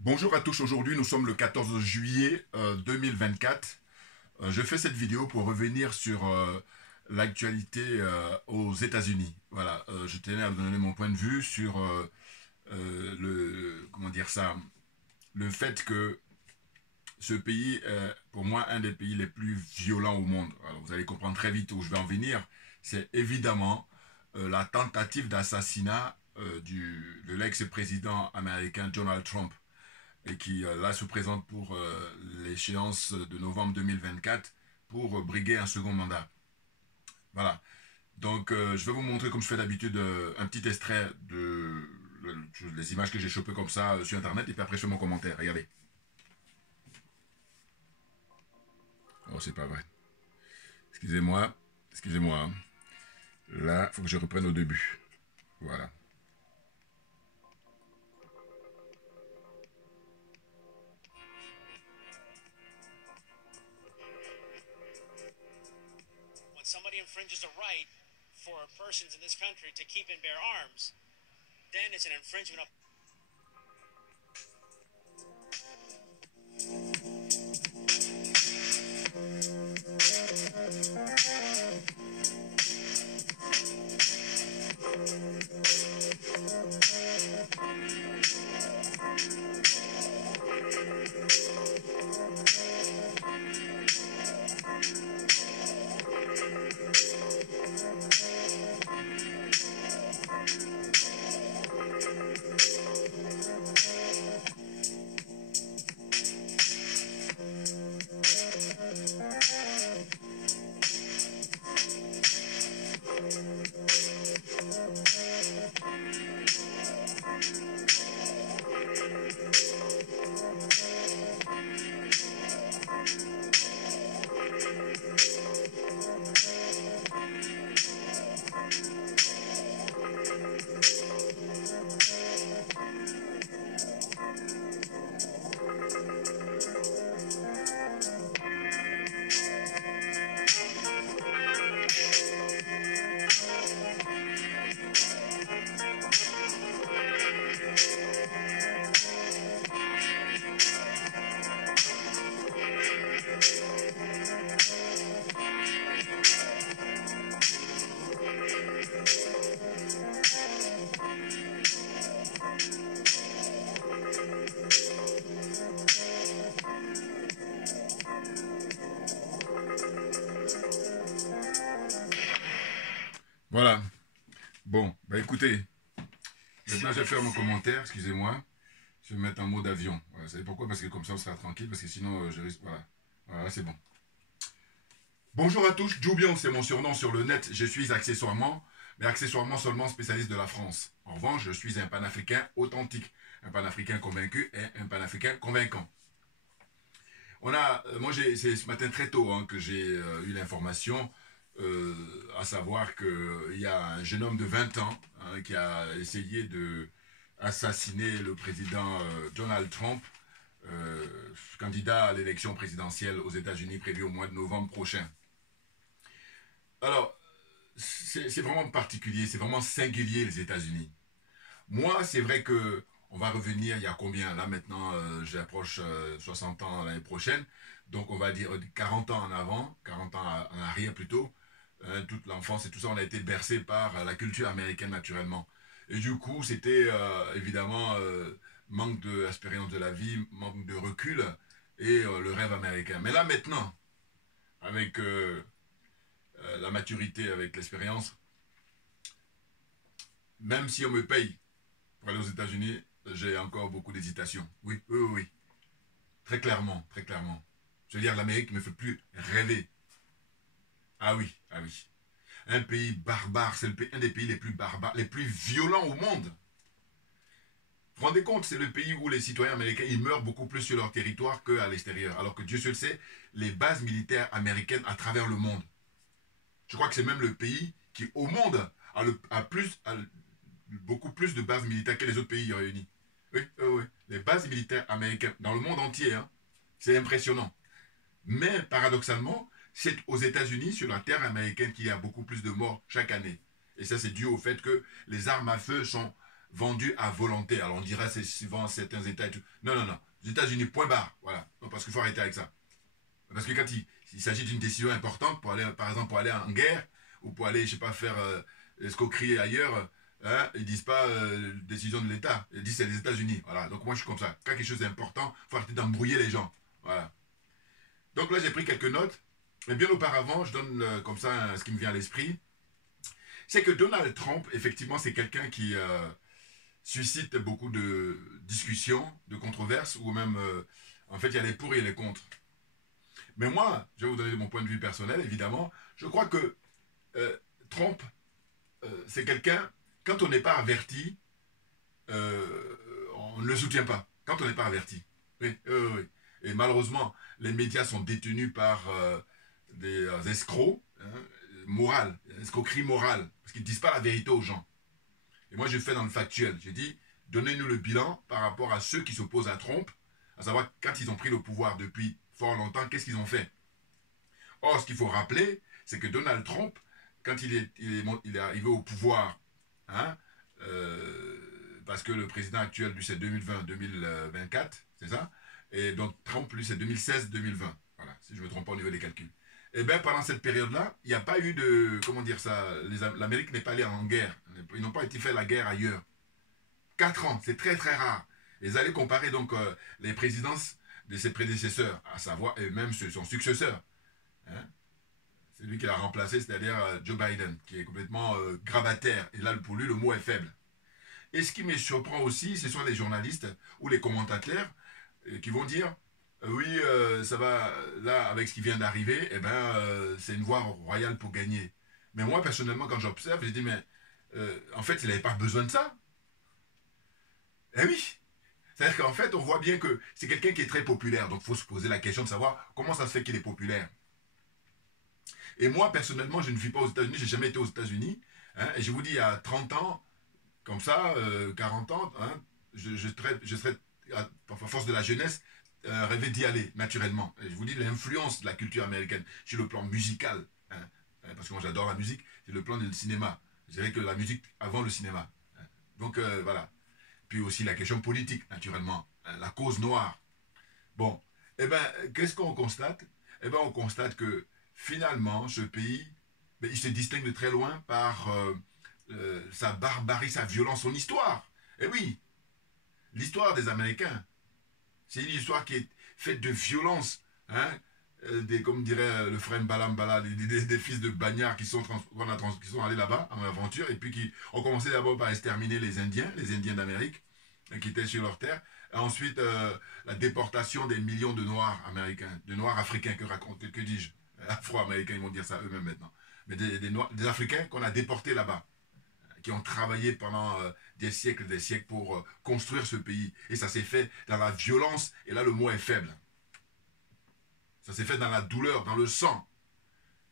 Bonjour à tous, aujourd'hui nous sommes le 14 juillet 2024. Je fais cette vidéo pour revenir sur l'actualité aux États-Unis. Voilà, je tenais à donner mon point de vue sur comment dire ça, le fait que ce pays est pour moi un des pays les plus violents au monde. Alors, vous allez comprendre très vite où je vais en venir. C'est évidemment la tentative d'assassinat de l'ex-président américain Donald Trump et qui là se présente pour l'échéance de novembre 2024 pour briguer un second mandat. Voilà. Donc je vais vous montrer comme je fais d'habitude un petit extrait les images que j'ai chopées comme ça sur internet et puis après je fais mon commentaire. Regardez. Oh c'est pas vrai. Excusez-moi. Excusez-moi. Là, il faut que je reprenne au début. Voilà. When somebody infringes a right for persons in this country to keep and bear arms, then it's an infringement of Voilà. Bon, bah écoutez, maintenant je vais faire mon commentaire, excusez-moi. Je vais mettre en mode avion. Voilà, vous savez pourquoi? Parce que comme ça on sera tranquille, parce que sinon je risque. Voilà. Voilà, c'est bon. Bonjour à tous, Joubion, c'est mon surnom sur le net. Je suis accessoirement, mais accessoirement seulement spécialiste de la France. En revanche, je suis un panafricain authentique, un panafricain convaincu et un panafricain convaincant. C'est ce matin très tôt que j'ai eu l'information, à savoir qu'il y a un jeune homme de 20 ans qui a essayé de assassiner le président Donald Trump, euh, candidat à l'élection présidentielle aux États-Unis prévue au mois de novembre prochain. Alors, c'est vraiment particulier, c'est vraiment singulier les États-Unis. Moi, c'est vrai que on va revenir, il y a combien? Là maintenant, j'approche 60 ans l'année prochaine, donc on va dire 40 ans en avant, 40 ans en arrière plutôt. Toute l'enfance et tout ça, on a été bercé par la culture américaine naturellement. Et du coup, c'était évidemment manque d'expérience de la vie, manque de recul et le rêve américain. Mais là maintenant, avec la maturité, avec l'expérience, même si on me paye pour aller aux États-Unis, j'ai encore beaucoup d'hésitation. Oui, oui, oui, oui. Très clairement, très clairement. Je veux dire, l'Amérique ne me fait plus rêver. Ah oui, ah oui. Un pays barbare, c'est un des pays les plus barbares, les plus violents au monde. Vous vous rendez compte, c'est le pays où les citoyens américains ils meurent beaucoup plus sur leur territoire qu'à l'extérieur. Alors que Dieu seul sait, les bases militaires américaines à travers le monde. Je crois que c'est même le pays qui, au monde, a beaucoup plus de bases militaires que les autres pays réunis. Oui, oui, oui. Les bases militaires américaines dans le monde entier, c'est impressionnant. Mais paradoxalement, c'est aux États-Unis, sur la terre américaine, qu'il y a beaucoup plus de morts chaque année. Et ça, c'est dû au fait que les armes à feu sont vendu à volonté. Alors on dirait c'est suivant certains États et tout. Non, non, non. Les États-Unis, point barre. Voilà. Non, parce qu'il faut arrêter avec ça. Parce que quand il s'agit d'une décision importante, pour aller, par exemple, pour aller en guerre, ou pour aller, je sais pas, faire escroquerie ailleurs, hein, ils disent pas décision de l'État. Ils disent c'est les États-Unis. Voilà. Donc moi je suis comme ça. Quand quelque chose est important, il faut arrêter d'embrouiller les gens. Voilà. Donc là j'ai pris quelques notes. Mais bien auparavant, je donne comme ça ce qui me vient à l'esprit. C'est que Donald Trump, effectivement, c'est quelqu'un qui suscite beaucoup de discussions, de controverses, ou même, en fait, il y a les pour et les contre. Mais moi, je vais vous donner mon point de vue personnel, évidemment. Je crois que Trump, c'est quelqu'un, quand on n'est pas averti, on ne le soutient pas. Quand on n'est pas averti. Oui, oui, oui. Et malheureusement, les médias sont détenus par des escrocs, hein, morales, escroquerie morale, parce qu'ils ne disent pas la vérité aux gens. Et moi, je fais dans le factuel. J'ai dit, donnez-nous le bilan par rapport à ceux qui s'opposent à Trump, à savoir quand ils ont pris le pouvoir depuis fort longtemps, qu'est-ce qu'ils ont fait. Or, ce qu'il faut rappeler, c'est que Donald Trump, quand il est arrivé au pouvoir, hein, parce que le président actuel, lui, c'est 2020-2024, c'est ça? Et donc, Trump, lui, c'est 2016-2020. Voilà, si je ne me trompe pas au niveau des calculs. Et bien, pendant cette période-là, il n'y a pas eu de... Comment dire ça? L'Amérique n'est pas allée en guerre. Ils n'ont pas été fait la guerre ailleurs. 4 ans, c'est très très rare. Ils allaient comparer donc les présidences de ses prédécesseurs, à savoir, et même son successeur. Hein? C'est lui qui l'a remplacé, c'est-à-dire Joe Biden, qui est complètement gravataire. Et là, pour lui, le mot est faible. Et ce qui me surprend aussi, ce sont les journalistes ou les commentateurs qui vont dire oui, ça va, là, avec ce qui vient d'arriver, eh ben, c'est une voie royale pour gagner. Mais moi, personnellement, quand j'observe, je dis, mais en fait, il n'avait pas besoin de ça. Eh oui. C'est-à-dire qu'en fait, on voit bien que c'est quelqu'un qui est très populaire. Donc, il faut se poser la question de savoir comment ça se fait qu'il est populaire. Et moi, personnellement, je ne vis pas aux États-Unis, je n'ai jamais été aux États-Unis. Hein, et je vous dis, il y a 30 ans, comme ça, 40 ans, hein, je serais, à force de la jeunesse, rêver d'y aller, naturellement. Et je vous dis, l'influence de la culture américaine sur le plan musical, hein, parce que moi j'adore la musique, c'est le plan du cinéma. Je dirais que la musique avant le cinéma. Hein. Donc, voilà. Puis aussi la question politique, naturellement. Hein, la cause noire. Bon, eh bien, qu'est-ce qu'on constate? Eh bien, on constate que, finalement, ce pays, ben, il se distingue de très loin par sa barbarie, sa violence, son histoire. Eh oui, l'histoire des Américains, c'est une histoire qui est faite de violence. Hein, comme dirait le frère Balambala, des fils de bagnards qui sont allés là-bas en aventure et puis qui ont commencé d'abord par exterminer les Indiens d'Amérique, qui étaient sur leur terre. Et ensuite, la déportation des millions de Noirs américains, de Noirs africains, que dis-je, Afro-américains, ils vont dire ça eux-mêmes maintenant. Mais des Africains qu'on a déportés là-bas, qui ont travaillé pendant des siècles pour construire ce pays. Et ça s'est fait dans la violence, et là le mot est faible. Ça s'est fait dans la douleur, dans le sang.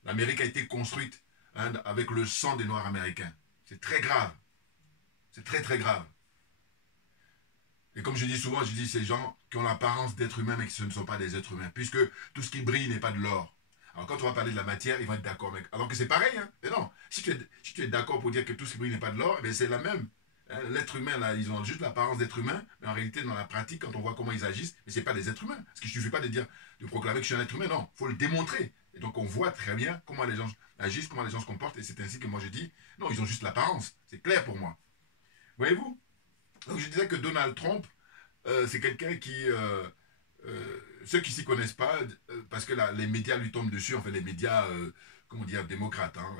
L'Amérique a été construite hein, avec le sang des Noirs américains. C'est très grave. C'est très très grave. Et comme je dis souvent, je dis ces gens qui ont l'apparence d'êtres humains, mais qui ne sont pas des êtres humains, puisque tout ce qui brille n'est pas de l'or. Alors quand on va parler de la matière, ils vont être d'accord. Alors que c'est pareil, hein. Mais non, si tu es d'accord pour dire que tout ce qui brille n'est pas de l'or, eh c'est la même. Hein, l'être humain, là, ils ont juste l'apparence d'être humain, mais en réalité, dans la pratique, quand on voit comment ils agissent, mais ce n'est pas des êtres humains. Parce qu'il ne suffit pas de proclamer que je suis un être humain, non, il faut le démontrer. Et donc on voit très bien comment les gens agissent, comment les gens se comportent, et c'est ainsi que moi je dis, non, ils ont juste l'apparence. C'est clair pour moi. Voyez-vous? Donc je disais que Donald Trump, c'est quelqu'un qui... ceux qui s'y connaissent pas, parce que là, les médias lui tombent dessus, enfin les médias, comment dire, démocrates, hein,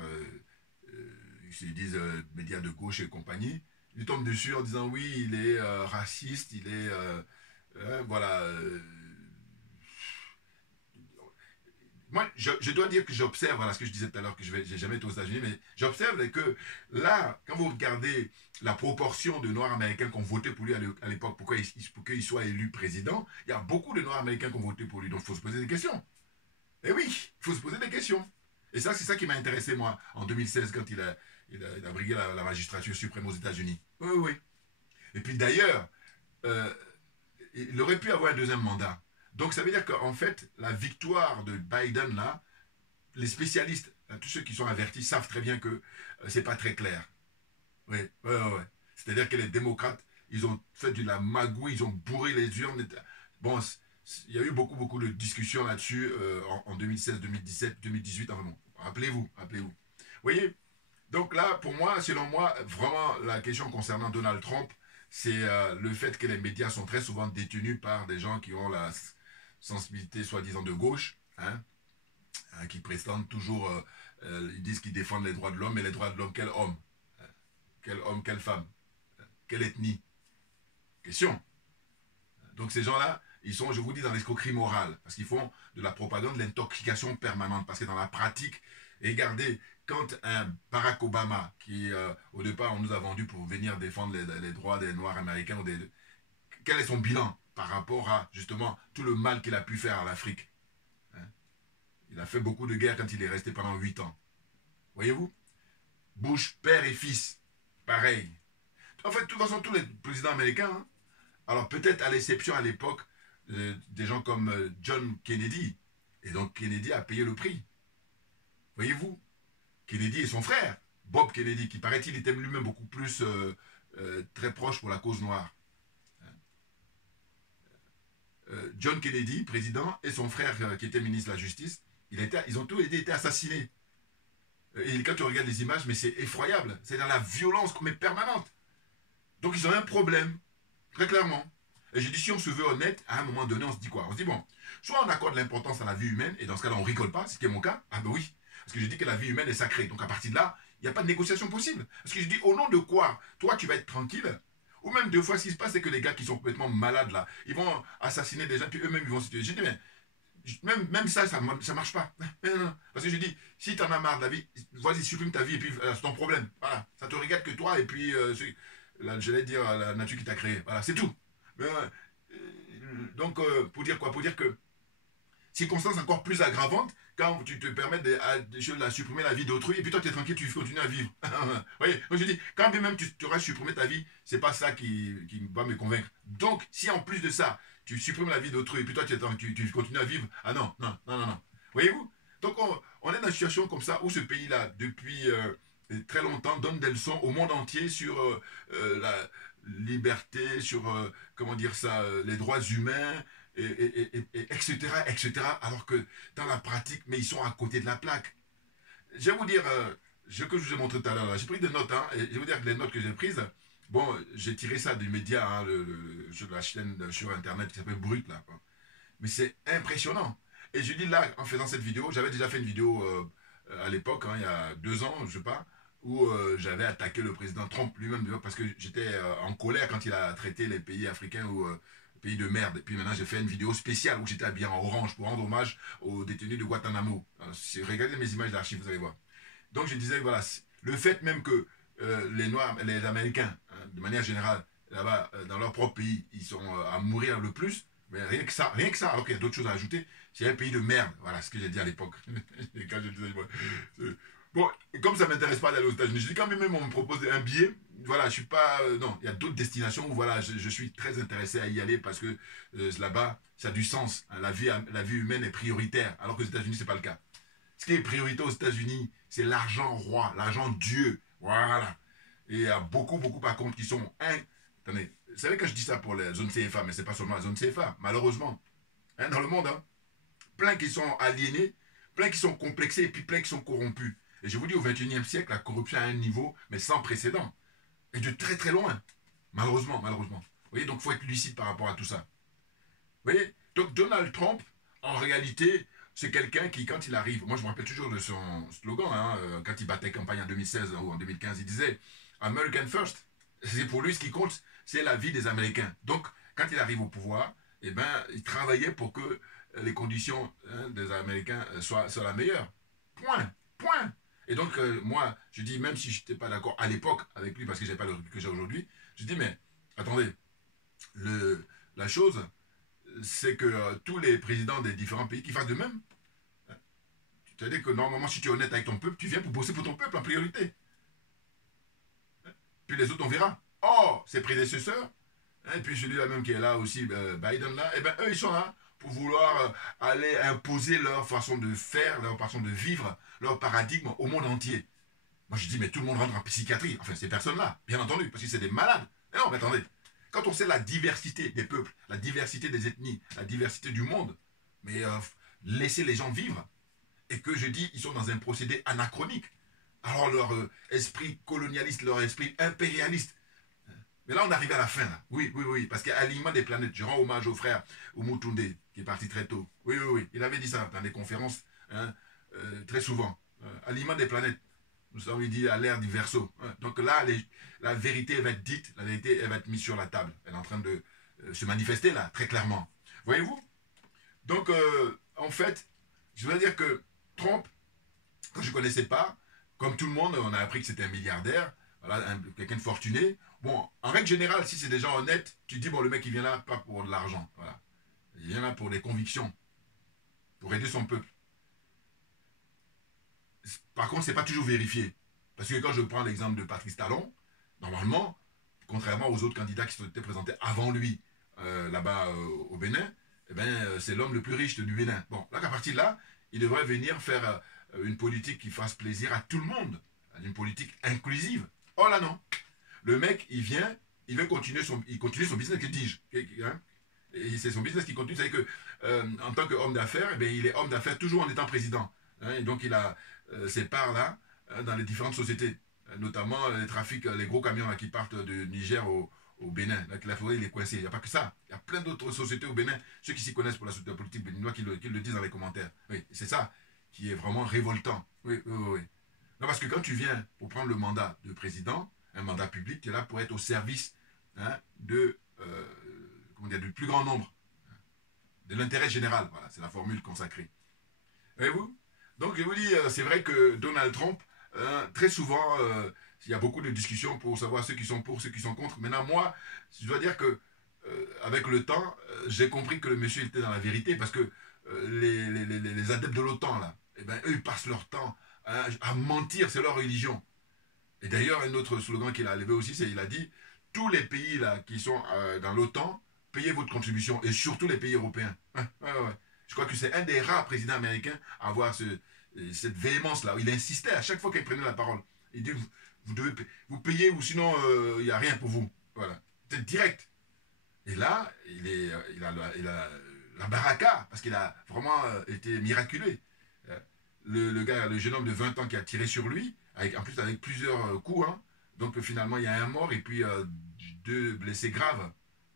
ils se disent médias de gauche et compagnie, lui tombent dessus en disant oui, il est raciste, il est, voilà. Moi, je dois dire que j'observe, voilà ce que je disais tout à l'heure, que je n'ai jamais été aux États-Unis, mais j'observe que là, quand vous regardez la proportion de Noirs américains qui ont voté pour lui à l'époque, pour qu'il soit élu président, il y a beaucoup de Noirs américains qui ont voté pour lui, donc il faut se poser des questions. Et oui, il faut se poser des questions. Et ça, c'est ça qui m'a intéressé, moi, en 2016, quand il a brigué la magistrature suprême aux États-Unis. Oui, oui. Et puis d'ailleurs, il aurait pu avoir un deuxième mandat. Donc ça veut dire qu'en fait, la victoire de Biden, là, les spécialistes, tous ceux qui sont avertis, savent très bien que c'est pas très clair. Oui, oui, oui. C'est-à-dire que les démocrates, ils ont fait de la magouille, ils ont bourré les urnes. Bon, il y a eu beaucoup de discussions là-dessus en 2016, 2017, 2018. Enfin bon, rappelez-vous, rappelez-vous. Vous voyez, donc là, pour moi, selon moi, vraiment, la question concernant Donald Trump, c'est le fait que les médias sont très souvent détenus par des gens qui ont la sensibilité soi-disant de gauche, qui prétendent toujours, ils disent qu'ils défendent les droits de l'homme, mais les droits de l'homme, quel homme? Quel homme, quelle femme? Quelle ethnie? Question. Donc ces gens-là, ils sont, je vous dis, dans l'escroquerie morale, parce qu'ils font de la propagande, de l'intoxication permanente, parce que dans la pratique, regardez, quand un Barack Obama, qui au départ on nous a vendu pour venir défendre les droits des Noirs américains, quel est son bilan par rapport à justement tout le mal qu'il a pu faire à l'Afrique? Il a fait beaucoup de guerres quand il est resté pendant 8 ans. Voyez-vous? Bush, père et fils, pareil. En fait, de toute façon, tous les présidents américains, alors peut-être à l'exception à l'époque des gens comme John Kennedy, et donc Kennedy a payé le prix. Voyez-vous? Kennedy et son frère, Bob Kennedy, qui paraît-il était lui-même beaucoup plus très proche pour la cause noire. John Kennedy, président, et son frère qui était ministre de la Justice, ils ont tous été assassinés. Et quand tu regardes les images, mais c'est effroyable. C'est dans la violence mais permanente. Donc ils ont un problème, très clairement. Et j'ai dit, si on se veut honnête, à un moment donné, on se dit quoi? On se dit, bon, soit on accorde l'importance à la vie humaine, et dans ce cas-là, on rigole pas, ce qui est mon cas. Ah ben oui, parce que je dis que la vie humaine est sacrée. Donc à partir de là, il n'y a pas de négociation possible. Parce que je dis, au nom de quoi, toi, tu vas être tranquille? Ou même deux fois, ce qui se passe, c'est que les gars qui sont complètement malades, là, ils vont assassiner des gens, puis eux-mêmes, ils vont se tuer. J'ai dit, mais même ça marche pas. Parce que je dis, si tu en as marre de la vie, vas-y, supprime ta vie, et puis c'est ton problème. Voilà, ça te regarde que toi, et puis, j'allais dire, la nature qui t'a créé. Voilà, c'est tout. Donc, pour dire quoi? Pour dire que, circonstance encore plus aggravante, quand tu te permets de supprimer la vie d'autrui, et puis toi tu es tranquille, tu continues à vivre. Oui, donc je dis, quand même tu aurais supprimé ta vie, c'est pas ça qui va me convaincre. Donc, si en plus de ça, tu supprimes la vie d'autrui, et puis toi tu continues à vivre, ah non. Voyez-vous? Donc on est dans une situation comme ça, où ce pays-là, depuis très longtemps, donne des leçons au monde entier sur la liberté, sur, comment dire ça, les droits humains, etc., alors que dans la pratique, mais ils sont à côté de la plaque. Je vais vous dire, ce que je vous ai montré tout à l'heure, j'ai pris des notes, et je vais vous dire que les notes que j'ai prises, bon, j'ai tiré ça du média, sur la chaîne sur Internet qui s'appelle Brut, là. Mais c'est impressionnant. Et je dis là, en faisant cette vidéo, j'avais déjà fait une vidéo à l'époque, il y a 2 ans, je sais pas, où j'avais attaqué le président Trump lui-même, parce que j'étais en colère quand il a traité les pays africains ou pays de merde. Et puis maintenant, j'ai fait une vidéo spéciale où j'étais habillé en orange pour rendre hommage aux détenus de Guantanamo. Regardez mes images d'archives, vous allez voir. Donc je disais, voilà, le fait même que les Noirs, les Américains, de manière générale, là-bas, dans leur propre pays, ils sont à mourir le plus, mais rien que ça, alors qu'il y a d'autres choses à ajouter, c'est un pays de merde. Voilà ce que j'ai dit à l'époque. Quand je disais, bon, comme ça ne m'intéresse pas d'aller aux États-Unis, je dis quand même, on me propose un billet, voilà, je suis pas, non, il y a d'autres destinations où voilà, je suis très intéressé à y aller parce que là-bas, ça a du sens. Hein, la vie humaine est prioritaire, alors que aux États-Unis, c'est pas le cas. Ce qui est prioritaire aux États-Unis, c'est l'argent roi, l'argent Dieu, voilà. Et il y a beaucoup par contre qui sont attendez, vous savez que je dis ça pour les zones CFA, mais c'est pas seulement la zone CFA, malheureusement, dans le monde, plein qui sont aliénés, plein qui sont complexés et puis plein qui sont corrompus. Et je vous dis, au XXIe siècle, la corruption a un niveau, mais sans précédent. Et de très loin. Malheureusement. Vous voyez, donc il faut être lucide par rapport à tout ça. Vous voyez? Donc Donald Trump, en réalité, c'est quelqu'un qui, quand il arrive, moi je me rappelle toujours de son slogan, quand il battait campagne en 2016 ou en 2015, il disait « American First ». C'est pour lui ce qui compte, c'est la vie des Américains. Donc, quand il arrive au pouvoir, eh ben, il travaillait pour que les conditions des Américains soient la meilleure. Point. Et donc, moi, je dis, même si je n'étais pas d'accord à l'époque avec lui, parce que je n'avais pas le recul que j'ai aujourd'hui, je dis, mais attendez, la chose, c'est que tous les présidents des différents pays qui fassent de même. C'est-à-dire que normalement, si tu es honnête avec ton peuple, tu viens pour bosser pour ton peuple en priorité. Puis les autres, on verra. Or, ses prédécesseurs, et puis celui-là même qui est là aussi, Biden là, et bien eux, ils sont là pour vouloir aller imposer leur façon de faire, leur façon de vivre, leur paradigme au monde entier. Moi, je dis, mais tout le monde rentre en psychiatrie. Enfin, ces personnes-là, bien entendu, parce que c'est des malades. Mais non, mais attendez. Quand on sait la diversité des peuples, la diversité des ethnies, la diversité du monde, mais laisser les gens vivre, et que je dis, ils sont dans un procédé anachronique. Alors leur esprit colonialiste, leur esprit impérialiste. Mais là, on arrive à la fin. Là. Oui, oui, oui. Parce qu'à l'aliment des planètes, je rends hommage au frère Umutunde, qui est parti très tôt. Oui, oui, oui. Il avait dit ça dans des conférences, hein, très souvent. Aliment des planètes. Nous sommes, il dit, à l'ère du Verseau. Hein. Donc là, la vérité va être dite, la vérité elle va être mise sur la table. Elle est en train de se manifester là, très clairement. Voyez-vous? Donc, en fait, je veux dire que Trump, quand je ne connaissais pas, comme tout le monde, on a appris que c'était un milliardaire, voilà, quelqu'un de fortuné. Bon, en règle générale, si c'est des gens honnêtes, tu dis, bon, le mec, il vient là pas pour de l'argent. Voilà. Il vient là pour des convictions, pour aider son peuple. Par contre, c'est pas toujours vérifié. Parce que quand je prends l'exemple de Patrice Talon, normalement, contrairement aux autres candidats qui s'étaient présentés avant lui, là-bas au Bénin, eh ben, c'est l'homme le plus riche du Bénin. Bon, là, qu'à partir de là, il devrait venir faire une politique qui fasse plaisir à tout le monde, une politique inclusive. Oh là non, le mec, il vient, il veut continuer son business, que dis-je, hein? Et c'est son business qui continue. C'est-à-dire que en tant qu'homme d'affaires, eh bien, il est homme d'affaires toujours en étant président. Hein, et donc il a ses parts là dans les différentes sociétés, notamment les trafics, les gros camions là, qui partent de Niger au Bénin. Là, la forêt, il est coincé. Il n'y a pas que ça. Il y a plein d'autres sociétés au Bénin. Ceux qui s'y connaissent pour la société politique béninoise qui le disent dans les commentaires. Oui, c'est ça qui est vraiment révoltant. Oui, oui, oui. Non, parce que quand tu viens pour prendre le mandat de président, un mandat public, tu es là pour être au service, hein, comment dire, du plus grand nombre, de l'intérêt général. Voilà, c'est la formule consacrée. Voyez-vous? Donc, je vous dis, c'est vrai que Donald Trump, très souvent, il y a beaucoup de discussions pour savoir ceux qui sont pour, ceux qui sont contre. Maintenant, moi, je dois dire que, avec le temps, j'ai compris que le monsieur était dans la vérité parce que les adeptes de l'OTAN, là, eh ben, eux, ils passent leur temps à mentir, c'est leur religion. Et d'ailleurs, un autre slogan qu'il a levé aussi, c'est il a dit tous les pays là qui sont dans l'OTAN, payez votre contribution, et surtout les pays européens. Ouais, ouais, ouais. Je crois que c'est un des rares présidents américains à avoir cette véhémence-là. Il insistait à chaque fois qu'il prenait la parole. Il dit vous devez vous payer ou sinon il n'y a rien pour vous. Voilà. C'est direct. Et là, il a la baraka, parce qu'il a vraiment été miraculé. Le gars, le jeune homme de 20 ans qui a tiré sur lui, en plus avec plusieurs coups. Hein. Donc finalement, il y a un mort et puis 2 blessés graves.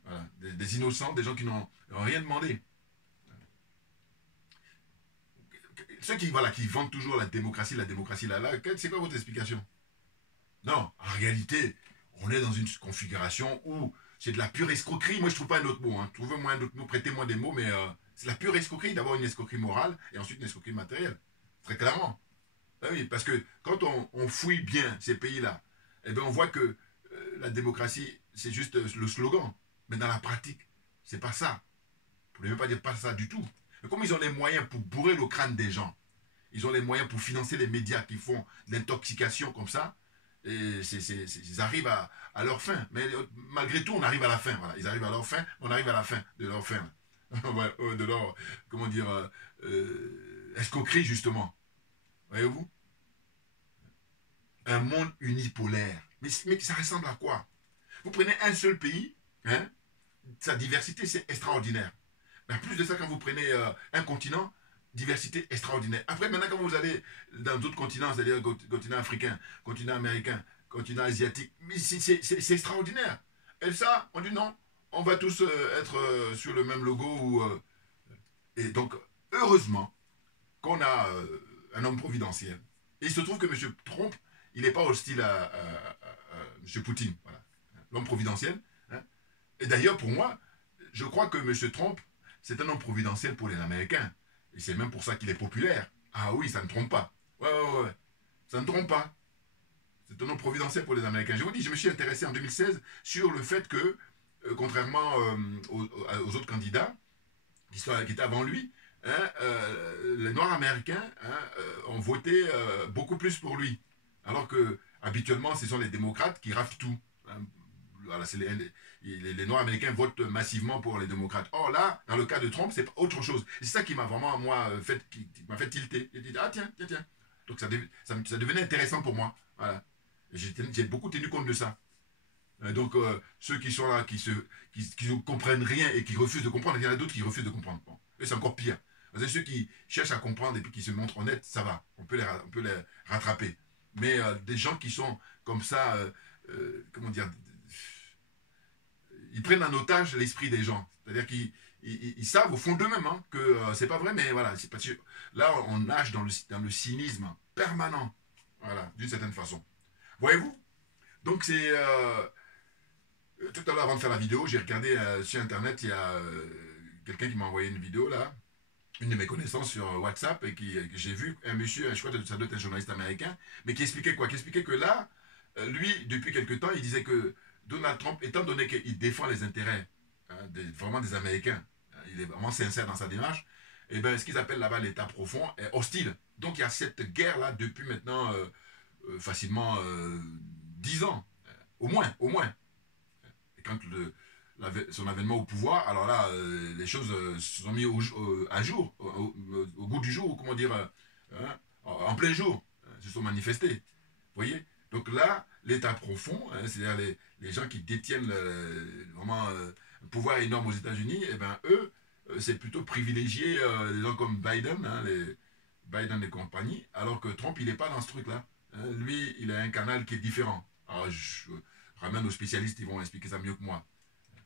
Voilà. Des innocents, des gens qui n'ont rien demandé. Ceux qui vendent toujours la démocratie, là, c'est quoi votre explication? Non, en réalité, on est dans une configuration où c'est de la pure escroquerie. Moi, je ne trouve pas un autre mot. Hein. Trouvez-moi un autre mot, prêtez-moi des mots, mais c'est la pure escroquerie. D'abord une escroquerie morale et ensuite une escroquerie matérielle. Très clairement. Ben oui, parce que quand on fouille bien ces pays-là, eh ben on voit que la démocratie, c'est juste le slogan. Mais dans la pratique, c'est pas ça. Vous ne pouvez même pas dire pas ça du tout. Mais comme ils ont les moyens pour bourrer le crâne des gens, ils ont les moyens pour financer les médias qui font de l'intoxication comme ça, et ils arrivent à leur fin. Mais malgré tout, on arrive à la fin. Voilà. Ils arrivent à leur fin, on arrive à la fin de leur fin. De leur, comment dire, escroquerie, justement. Voyez-vous? Un monde unipolaire. Mais ça ressemble à quoi? Vous prenez un seul pays, hein, sa diversité, c'est extraordinaire. Mais en plus de ça, quand vous prenez un continent, diversité extraordinaire. Après, maintenant, quand vous allez dans d'autres continents, c'est-à-dire continent africain, continent américain, continent asiatique, mais c'est extraordinaire. Et ça, on dit non, on va tous être sur le même logo. Et donc, heureusement qu'on a un homme providentiel. Et il se trouve que M. Trump, il n'est pas hostile à M. Poutine. Voilà. L'homme providentiel. Hein. Et d'ailleurs, pour moi, je crois que M. Trump, c'est un homme providentiel pour les Américains. Et c'est même pour ça qu'il est populaire. Ah oui, ça ne trompe pas. Ouais. Ça ne trompe pas. C'est un homme providentiel pour les Américains. Je vous dis, je me suis intéressé en 2016 sur le fait que, contrairement aux autres candidats qui étaient avant lui, hein, les Noirs américains ont voté beaucoup plus pour lui. Alors que, habituellement, ce sont les démocrates qui raflent tout. Hein. Voilà, les Noirs américains votent massivement pour les démocrates. Or là, dans le cas de Trump, c'est autre chose. C'est ça qui m'a vraiment, moi, qui m'a fait tilter. J'ai dit, ah tiens. Donc ça devenait intéressant pour moi. Voilà. J'ai beaucoup tenu compte de ça. Donc, ceux qui sont là, qui ne comprennent rien et qui refusent de comprendre, il y en a d'autres qui refusent de comprendre. Bon. Et c'est encore pire. Parce que ceux qui cherchent à comprendre et puis qui se montrent honnêtes, ça va. On peut les rattraper. Mais des gens qui sont comme ça, comment dire, ils prennent en otage l'esprit des gens. C'est-à-dire qu'ils savent au fond d'eux-mêmes hein, que c'est pas vrai, mais voilà. Parce que là, on nage dans le cynisme permanent. Voilà, d'une certaine façon. Voyez-vous? Donc c'est... tout à l'heure, avant de faire la vidéo, j'ai regardé sur Internet, il y a quelqu'un qui m'a envoyé une vidéo, là, une de mes connaissances sur WhatsApp, et que j'ai vu un monsieur, je crois que ça doit être un journaliste américain, mais qui expliquait quoi? Qui expliquait que là, lui, depuis quelque temps, il disait que Donald Trump, étant donné qu'il défend les intérêts hein, vraiment des Américains, hein, il est vraiment sincère dans sa démarche, et bien ce qu'ils appellent là-bas l'État profond est hostile. Donc il y a cette guerre-là depuis maintenant facilement 10 ans, au moins, au moins. Et quand son avènement au pouvoir, alors là, les choses se sont mises à jour, au goût du jour, comment dire, hein, en plein jour, se sont manifestés. Vous voyez? Donc là, l'État profond, hein, c'est-à-dire les gens qui détiennent vraiment un pouvoir énorme aux États-Unis, eh ben, eux, c'est plutôt privilégié des gens comme Biden, hein, Biden et compagnie, alors que Trump, il n'est pas dans ce truc-là. Hein. Lui, il a un canal qui est différent. Alors, je ramène aux spécialistes, ils vont expliquer ça mieux que moi.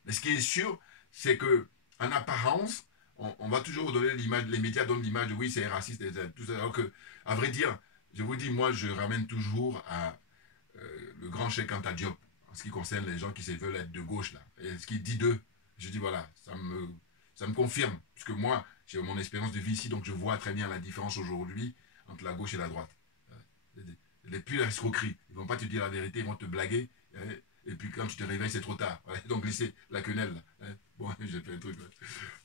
Mais ce qui est sûr, c'est que en apparence, on va toujours donner l'image, les médias donnent l'image de oui, c'est raciste, et tout ça. Alors que, à vrai dire, je vous dis, moi, je ramène toujours à le grand Cheikh Anta Diop, en ce qui concerne les gens qui se veulent être de gauche, là. Et ce qu'il dit d'eux, je dis, voilà, ça me confirme, puisque moi, j'ai mon expérience de vie ici, donc je vois très bien la différence aujourd'hui entre la gauche et la droite. Les pures escroqueries. Ils ne vont pas te dire la vérité, ils vont te blaguer. Hein, et puis quand tu te réveilles, c'est trop tard. Ouais, donc laissez la quenelle. Hein. Bon, j'ai fait un truc.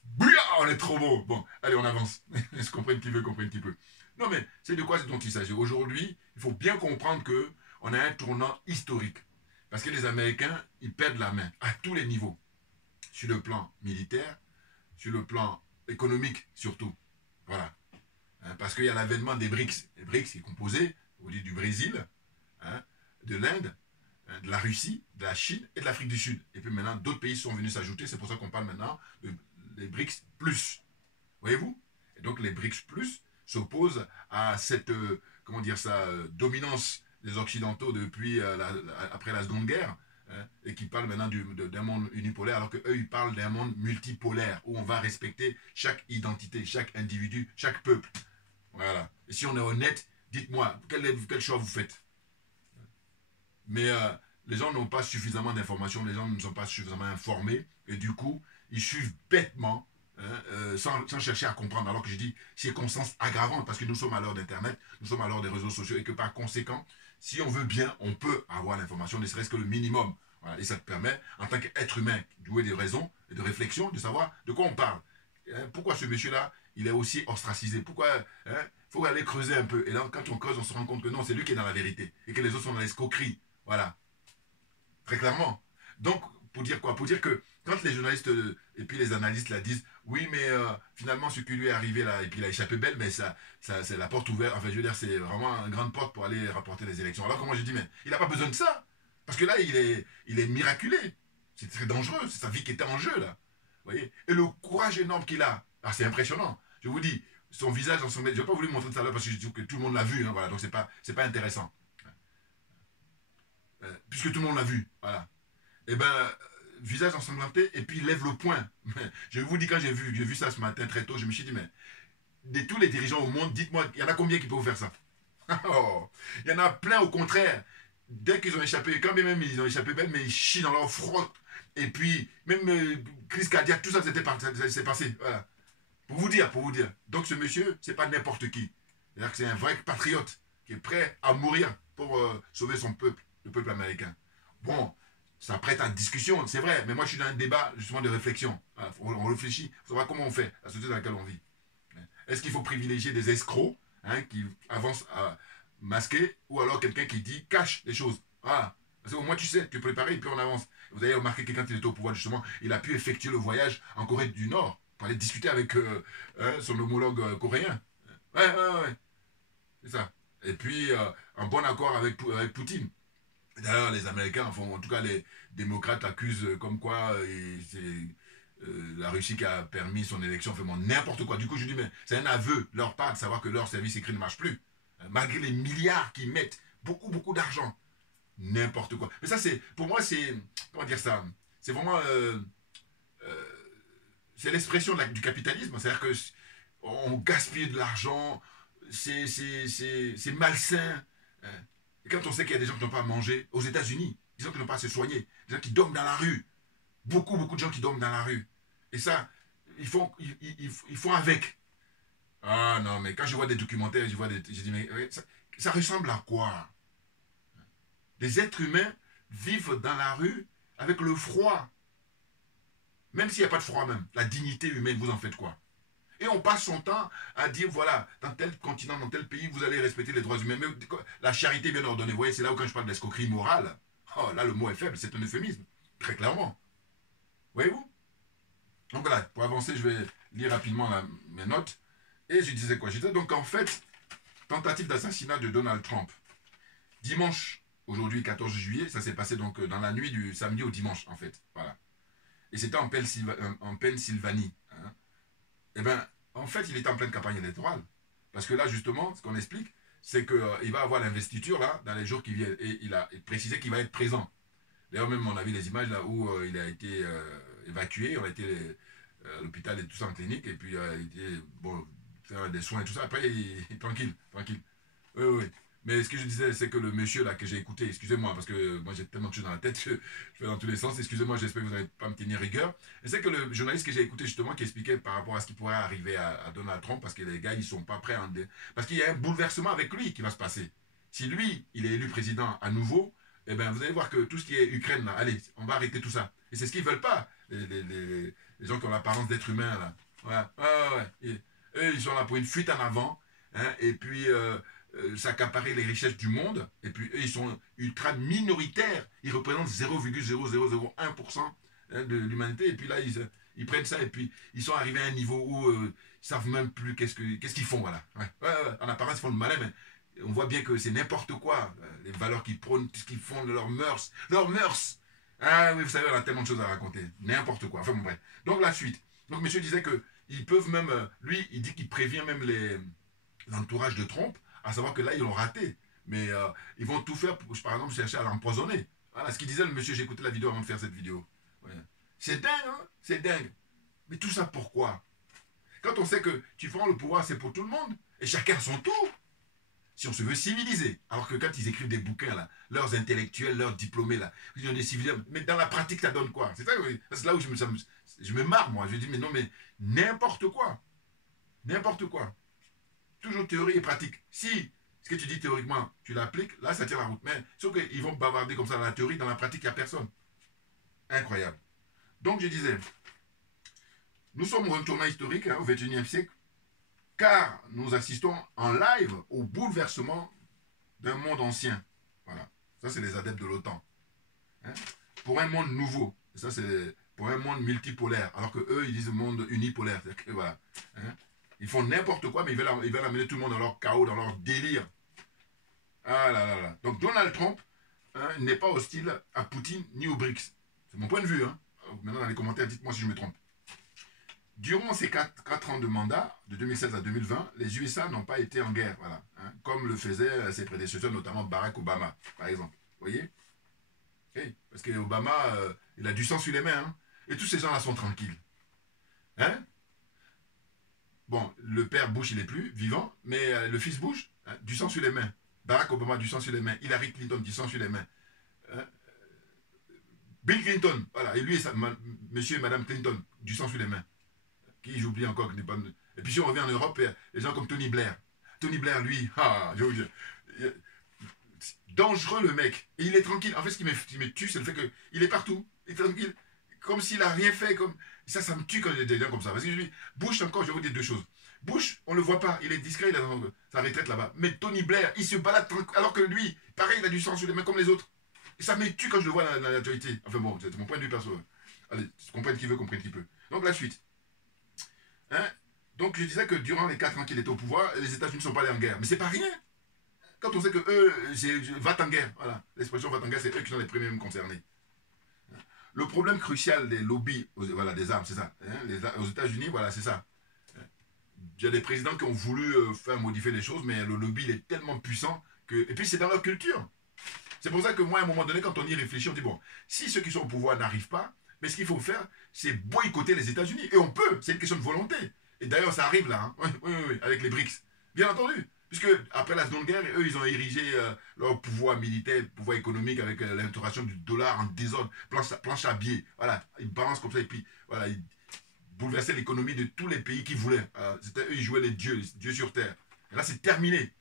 Bouya, on est trop beau. Bon, allez, on avance. Je comprends qui veut, comprenne qui peut. Non, mais c'est de quoi dont il s'agit. Aujourd'hui, il faut bien comprendre qu'on a un tournant historique. Parce que les Américains, ils perdent la main à tous les niveaux. Sur le plan militaire, sur le plan économique surtout. Voilà. Hein, parce qu'il y a l'avènement des BRICS. Les BRICS, qui est composé du Brésil, hein, de l'Inde, hein, de la Russie, de la Chine et de l'Afrique du Sud. Et puis maintenant, d'autres pays sont venus s'ajouter. C'est pour ça qu'on parle maintenant des BRICS+. Voyez-vous? Et donc les BRICS+, s'opposent à cette, comment dire ça, dominance des Occidentaux depuis après la Seconde Guerre, hein, et qui parlent maintenant d'un monde unipolaire, alors qu'eux, ils parlent d'un monde multipolaire, où on va respecter chaque identité, chaque individu, chaque peuple. Voilà. Et si on est honnête, dites-moi, quel choix vous faites? Mais les gens n'ont pas suffisamment d'informations, les gens ne sont pas suffisamment informés, et du coup, ils suivent bêtement, hein, sans chercher à comprendre. Alors que je dis circonstances aggravantes, parce que nous sommes à l'heure d'Internet, nous sommes à l'heure des réseaux sociaux, et que par conséquent, si on veut bien, on peut avoir l'information, ne serait-ce que le minimum. Voilà. Et ça te permet, en tant qu'être humain, doué de raison et de réflexion, de savoir de quoi on parle. Hein, pourquoi ce monsieur-là, il est aussi ostracisé? Pourquoi il faut aller creuser un peu. Et là, quand on creuse, on se rend compte que non, c'est lui qui est dans la vérité. Et que les autres sont dans l'escroquerie. Voilà. Très clairement. Donc, pour dire quoi? Pour dire que quand les journalistes et puis les analystes la disent, oui, mais finalement, ce qui lui est arrivé là, et puis il a échappé belle, mais ça c'est la porte ouverte. Enfin, je veux dire, c'est vraiment une grande porte pour aller rapporter les élections. Alors que moi, je dis, mais il n'a pas besoin de ça. Parce que là, il est miraculé. C'est très dangereux. C'est sa vie qui était en jeu, là. Vous voyez? Et le courage énorme qu'il a, c'est impressionnant. Je vous dis, son visage, je n'ai pas voulu le montrer tout à l'heure parce que je dis que tout le monde l'a vu, hein, voilà, donc c'est pas intéressant. Puisque tout le monde l'a vu, voilà. Et ben, visage ensanglanté, et puis il lève le poing. Je vous dis, quand j'ai vu ça ce matin très tôt, je me suis dit, mais de tous les dirigeants au monde, dites-moi, il y en a combien qui peuvent faire ça? Oh, il y en a plein, au contraire. Dès qu'ils ont échappé, quand même ils ont échappé belle, mais ils chient dans leur front. Et puis, même crise cardiaque, tout ça, c'est passé. Voilà. Pour vous dire. Donc ce monsieur, c'est pas n'importe qui. C'est-à-dire que c'est un vrai patriote qui est prêt à mourir pour sauver son peuple, le peuple américain. Bon, ça prête à discussion, c'est vrai, mais moi je suis dans un débat justement de réflexion. Voilà, on réfléchit, il faut savoir comment on fait, la société dans laquelle on vit. Est-ce qu'il faut privilégier des escrocs hein, qui avancent à masquer, ou alors quelqu'un qui dit cache les choses? Voilà. Parce qu'au moins tu sais, tu peux préparer et puis on avance. Vous avez remarqué que quand il était au pouvoir justement, il a pu effectuer le voyage en Corée du Nord pour aller discuter avec son homologue coréen. Ouais. C'est ça. Et puis, en bon accord avec Poutine. D'ailleurs, les Américains, enfin, en tout cas les démocrates accusent comme quoi c'est la Russie qui a permis son élection, fait bon, n'importe quoi. Du coup, je dis, mais c'est un aveu de leur part de savoir que leur service écrit ne marche plus. Malgré les milliards qu'ils mettent, beaucoup, beaucoup d'argent. N'importe quoi. Mais ça, c'est, pour moi, c'est, comment dire ça, c'est vraiment, euh, c'est l'expression du capitalisme. C'est-à-dire que on gaspille de l'argent, c'est malsain. Hein. Et quand on sait qu'il y a des gens qui n'ont pas à manger, aux États-Unis, des gens qui n'ont pas à se soigner, des gens qui dorment dans la rue, beaucoup, beaucoup de gens qui dorment dans la rue. Et ça, ils font avec. Ah non, mais quand je vois des documentaires, je dis, mais ça ressemble à quoi? Des êtres humains vivent dans la rue avec le froid. Même s'il n'y a pas de froid même, la dignité humaine, vous en faites quoi? Et on passe son temps à dire, voilà, dans tel continent, dans tel pays, vous allez respecter les droits humains. Mais la charité bien ordonnée, vous voyez, c'est là où quand je parle d'escroquerie morale, oh, là le mot est faible, c'est un euphémisme, très clairement. Voyez-vous? Donc voilà, pour avancer, je vais lire rapidement mes notes. Et je disais quoi? Je disais donc en fait, tentative d'assassinat de Donald Trump. Dimanche, aujourd'hui 14 juillet, ça s'est passé donc dans la nuit du samedi au dimanche, en fait. Voilà. Et c'était en Pennsylvanie. Hein. Eh bien, en fait, il était en pleine campagne électorale. Parce que là, justement, ce qu'on explique, c'est qu'il va avoir l'investiture, là, dans les jours qui viennent. Et il a précisé qu'il va être présent. D'ailleurs, même, on a vu les images, là, où il a été évacué. On a été à l'hôpital et tout ça en clinique. Et puis, il a été, bon, faire des soins et tout ça. Après, tranquille, tranquille. Oui, oui. Mais ce que je disais, c'est que le monsieur là que j'ai écouté, excusez-moi, parce que moi j'ai tellement de choses dans la tête que je fais dans tous les sens, excusez-moi, j'espère que vous n'allez pas me tenir rigueur. Et c'est que le journaliste que j'ai écouté justement qui expliquait par rapport à ce qui pourrait arriver à Donald Trump, parce que les gars ils sont pas prêts à parce qu'il y a un bouleversement avec lui qui va se passer. Si lui, il est élu président à nouveau, eh ben vous allez voir que tout ce qui est Ukraine là, allez, on va arrêter tout ça. Et c'est ce qu'ils veulent pas, les gens qui ont l'apparence d'être humains là. Voilà. Ouais. Et, eux, ils sont là pour une fuite en avant, hein, et puis s'accaparer les richesses du monde, et puis eux, ils sont ultra minoritaires, ils représentent 0,0001% de l'humanité, et puis là, ils prennent ça, et puis ils sont arrivés à un niveau où ils savent même plus qu'est-ce qu'ils font, voilà. Ouais. En apparence, ils font le malin, mais on voit bien que c'est n'importe quoi, les valeurs qu'ils prônent, tout ce qu'ils font, de leurs mœurs, leurs mœurs. Ah oui, vous savez, on a tellement de choses à raconter, n'importe quoi, enfin bon, bref. Donc la suite. Donc monsieur disait que ils peuvent même, lui, il dit qu'il prévient même l'entourage de Trump, à savoir que là, ils l'ont raté. Mais ils vont tout faire pour, par exemple, chercher à l'empoisonner. Voilà ce qu'il disait le monsieur, j'ai écouté la vidéo avant de faire cette vidéo. Ouais. C'est dingue, hein? C'est dingue. Mais tout ça pourquoi? Quand on sait que tu prends le pouvoir, c'est pour tout le monde. Et chacun à son tour. Si on se veut civilisé. Alors que quand ils écrivent des bouquins, là, leurs intellectuels, leurs diplômés, là, ils ont des civilisés. Mais dans la pratique, ça donne quoi? C'est là où je me marre, moi. Je dis, mais non, mais n'importe quoi. N'importe quoi. Toujours théorie et pratique. Si ce que tu dis théoriquement, tu l'appliques, là, ça tient la route. Mais sauf qu'ils vont bavarder comme ça dans la théorie, dans la pratique, il n'y a personne. Incroyable. Donc, je disais, nous sommes au tournant historique, hein, au XXIe siècle, car nous assistons en live au bouleversement d'un monde ancien. Voilà. Ça, c'est les adeptes de l'OTAN. Hein. Pour un monde nouveau. Et ça, c'est pour un monde multipolaire. Alors que eux, ils disent monde unipolaire. Que, voilà. Hein. Ils font n'importe quoi, mais ils veulent amener tout le monde dans leur chaos, dans leur délire. Ah là là là. Donc Donald Trump hein, n'est pas hostile à Poutine ni aux BRICS. C'est mon point de vue. Hein. Maintenant, dans les commentaires, dites-moi si je me trompe. Durant ces 4 ans de mandat, de 2016 à 2020, les USA n'ont pas été en guerre, voilà, hein, comme le faisaient ses prédécesseurs, notamment Barack Obama, par exemple. Vous voyez? Hey, parce que Obama, il a du sang sur les mains. Hein, et tous ces gens-là sont tranquilles. Hein? Bon, le père Bush, il n'est plus vivant, mais le fils Bush, hein, du sang sur les mains. Barack Obama, du sang sur les mains. Hillary Clinton, du sang sur les mains. Hein? Bill Clinton, voilà, et lui, monsieur et madame Clinton, du sang sur les mains. Qui j'oublie encore qui n'est pas. Et puis si on revient en Europe, les gens comme Tony Blair. Tony Blair, lui, je vous dis, dangereux le mec. Et il est tranquille. En fait, ce qui me tue, c'est le fait qu'il est partout. Il est tranquille. Comme s'il n'a rien fait. Ça me tue quand j'ai des gens comme ça. Parce que je dis, Bush, encore, je vais vous dire deux choses. Bush, on ne le voit pas. Il est discret, il a sa retraite là-bas. Mais Tony Blair, il se balade tranquille. Alors que lui, pareil, il a du sang sur les mains comme les autres. Et ça me tue quand je le vois dans l'actualité. Enfin bon, c'est mon point de vue perso. Allez, comprenne qui veut, comprenne qui peut. Donc la suite. Hein? Donc je disais que durant les 4 ans qu'il était au pouvoir, les États-Unis ne sont pas allés en guerre. Mais c'est pas rien. Quand on sait que eux, va en guerre, voilà, l'expression va en guerre, c'est eux qui sont les premiers concernés. Le problème crucial des lobbies, voilà, des armes, c'est ça. Hein, aux États-Unis, voilà, c'est ça. Il y a des présidents qui ont voulu faire modifier les choses, mais le lobby, il est tellement puissant que... Et puis, c'est dans leur culture. C'est pour ça que moi, à un moment donné, quand on y réfléchit, on dit, bon, si ceux qui sont au pouvoir n'arrivent pas, mais ce qu'il faut faire, c'est boycotter les États-Unis. Et on peut, c'est une question de volonté. Et d'ailleurs, ça arrive là, hein. Oui, avec les BRICS. Bien entendu. Puisque après la Seconde Guerre, eux, ils ont érigé leur pouvoir militaire, pouvoir économique avec l'instauration du dollar en désordre, planche à billets. Voilà, ils balancent comme ça et puis, voilà, ils bouleversaient l'économie de tous les pays qu'ils voulaient. C'était eux, ils jouaient les dieux sur terre. Et là, c'est terminé.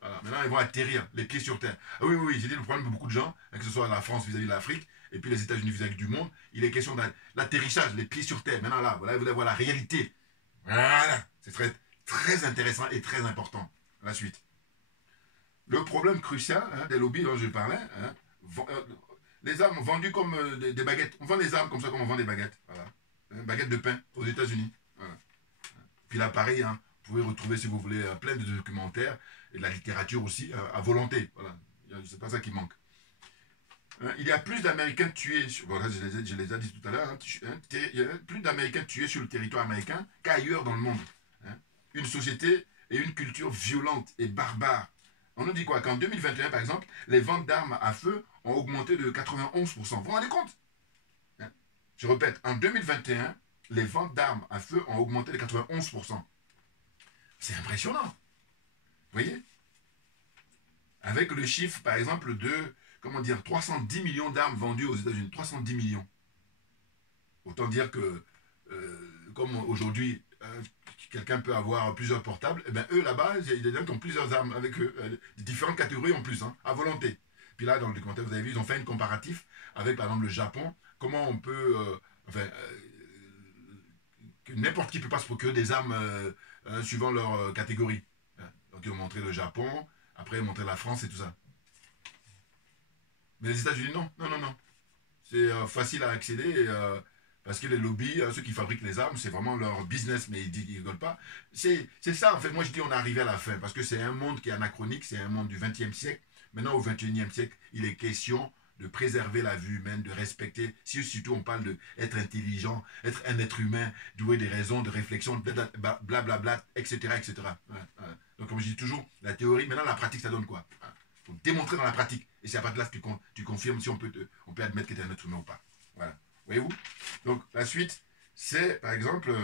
Voilà, maintenant, ils vont atterrir les pieds sur terre. Ah oui, j'ai dit le problème de beaucoup de gens, que ce soit la France vis-à-vis de l'Afrique, et puis les États-Unis vis-à-vis du monde, il est question de l'atterrissage, les pieds sur terre. Maintenant, là, voilà, vous allez voir la réalité. Voilà, c'est très, très intéressant et très important. La suite. Le problème crucial des lobbies dont je parlais, les armes vendues comme des baguettes. On vend des armes comme ça comme on vend des baguettes. Voilà. Baguettes de pain aux États-Unis. Voilà. Puis là, pareil, hein, vous pouvez retrouver, si vous voulez, plein de documentaires et de la littérature aussi à volonté. Voilà. C'est pas ça qui manque. Il y a plus d'Américains tués, voilà, je les ai dit tout à l'heure, hein, il y a plus d'Américains tués sur le territoire américain qu'ailleurs dans le monde. Hein. Une société et une culture violente et barbare. On nous dit quoi? Qu'en 2021, par exemple, les ventes d'armes à feu ont augmenté de 91%. Vous vous rendez compte? Hein. Je répète, en 2021, les ventes d'armes à feu ont augmenté de 91%. C'est impressionnant. Vous voyez? Avec le chiffre, par exemple, de, comment dire, 310 millions d'armes vendues aux États-Unis. 310 millions. Autant dire que, comme aujourd'hui, quelqu'un peut avoir plusieurs portables, et bien eux là-bas, il y a des gens qui ont plusieurs armes avec eux, différentes catégories en plus, hein, à volonté. Puis là, dans le documentaire, vous avez vu, ils ont fait un comparatif avec, par exemple, le Japon. Comment on peut, n'importe qui ne peut pas se procurer des armes suivant leur catégorie. Donc ils ont montré le Japon, après ils ont montré la France et tout ça. Mais les États-Unis, non. C'est facile à accéder et, parce que les lobbies, ceux qui fabriquent les armes, c'est vraiment leur business, mais ils rigolent pas. C'est ça, en fait, moi je dis on est arrivé à la fin, parce que c'est un monde qui est anachronique, c'est un monde du XXe siècle. Maintenant, au XXIe siècle, il est question de préserver la vie humaine, de respecter, si surtout on parle d'être intelligent, être un être humain, doué des raisons, de réflexion, blablabla, etc. etc. Donc comme je dis toujours, la théorie, maintenant la pratique, ça donne quoi? Il faut démontrer dans la pratique. Et c'est à partir de là que tu confirmes si on peut admettre que tu es un être humain ou pas. Voilà. Voyez-vous? Donc la suite, c'est par exemple,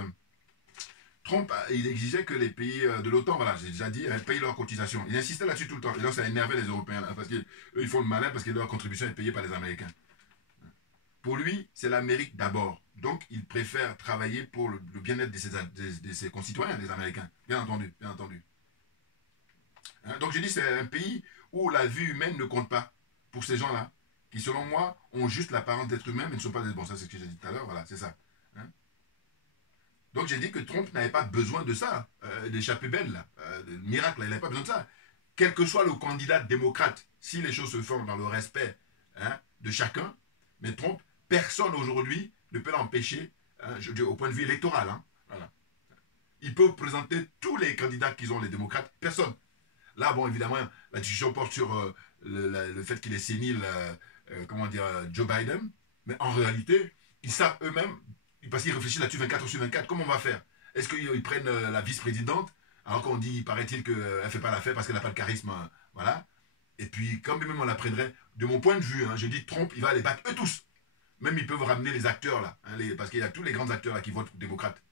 Trump, il exigeait que les pays de l'OTAN, voilà, j'ai déjà dit, payent leurs cotisations. Il insistait là-dessus tout le temps. Et donc ça a énervé les Européens, là, parce qu'eux, ils font le malin parce que leur contribution est payée par les Américains. Pour lui, c'est l'Amérique d'abord. Donc, il préfère travailler pour le bien-être de ses concitoyens, des Américains. Bien entendu, bien entendu. Hein, donc, je dis, c'est un pays où la vie humaine ne compte pas pour ces gens-là, qui, selon moi, ont juste l'apparence d'être humains, mais ne sont pas des... Bon, ça, c'est ce que j'ai dit tout à l'heure, voilà, c'est ça. Hein. Donc, j'ai dit que Trump n'avait pas besoin de ça, d'échapper belle, là, de miracle, là, il n'avait pas besoin de ça. Quel que soit le candidat démocrate, si les choses se font dans le respect de chacun, mais Trump, personne aujourd'hui ne peut l'empêcher, je dis au point de vue électoral. Voilà. Ils peuvent présenter tous les candidats qu'ils ont, les démocrates, personne. Là, bon, évidemment, la discussion porte sur le fait qu'il est sénile, comment dire, Joe Biden, mais en réalité, ils savent eux-mêmes, parce qu'ils réfléchissent là-dessus 24 heures sur 24, comment on va faire? Est-ce qu'ils prennent la vice-présidente, alors qu'on dit, paraît-il qu'elle ne fait pas l'affaire parce qu'elle n'a pas le charisme, voilà. Et puis, quand même on la prendrait, de mon point de vue, je dis, Trump, il va les battre eux tous. Même ils peuvent ramener les acteurs là, parce qu'il y a tous les grands acteurs là qui votent démocrates.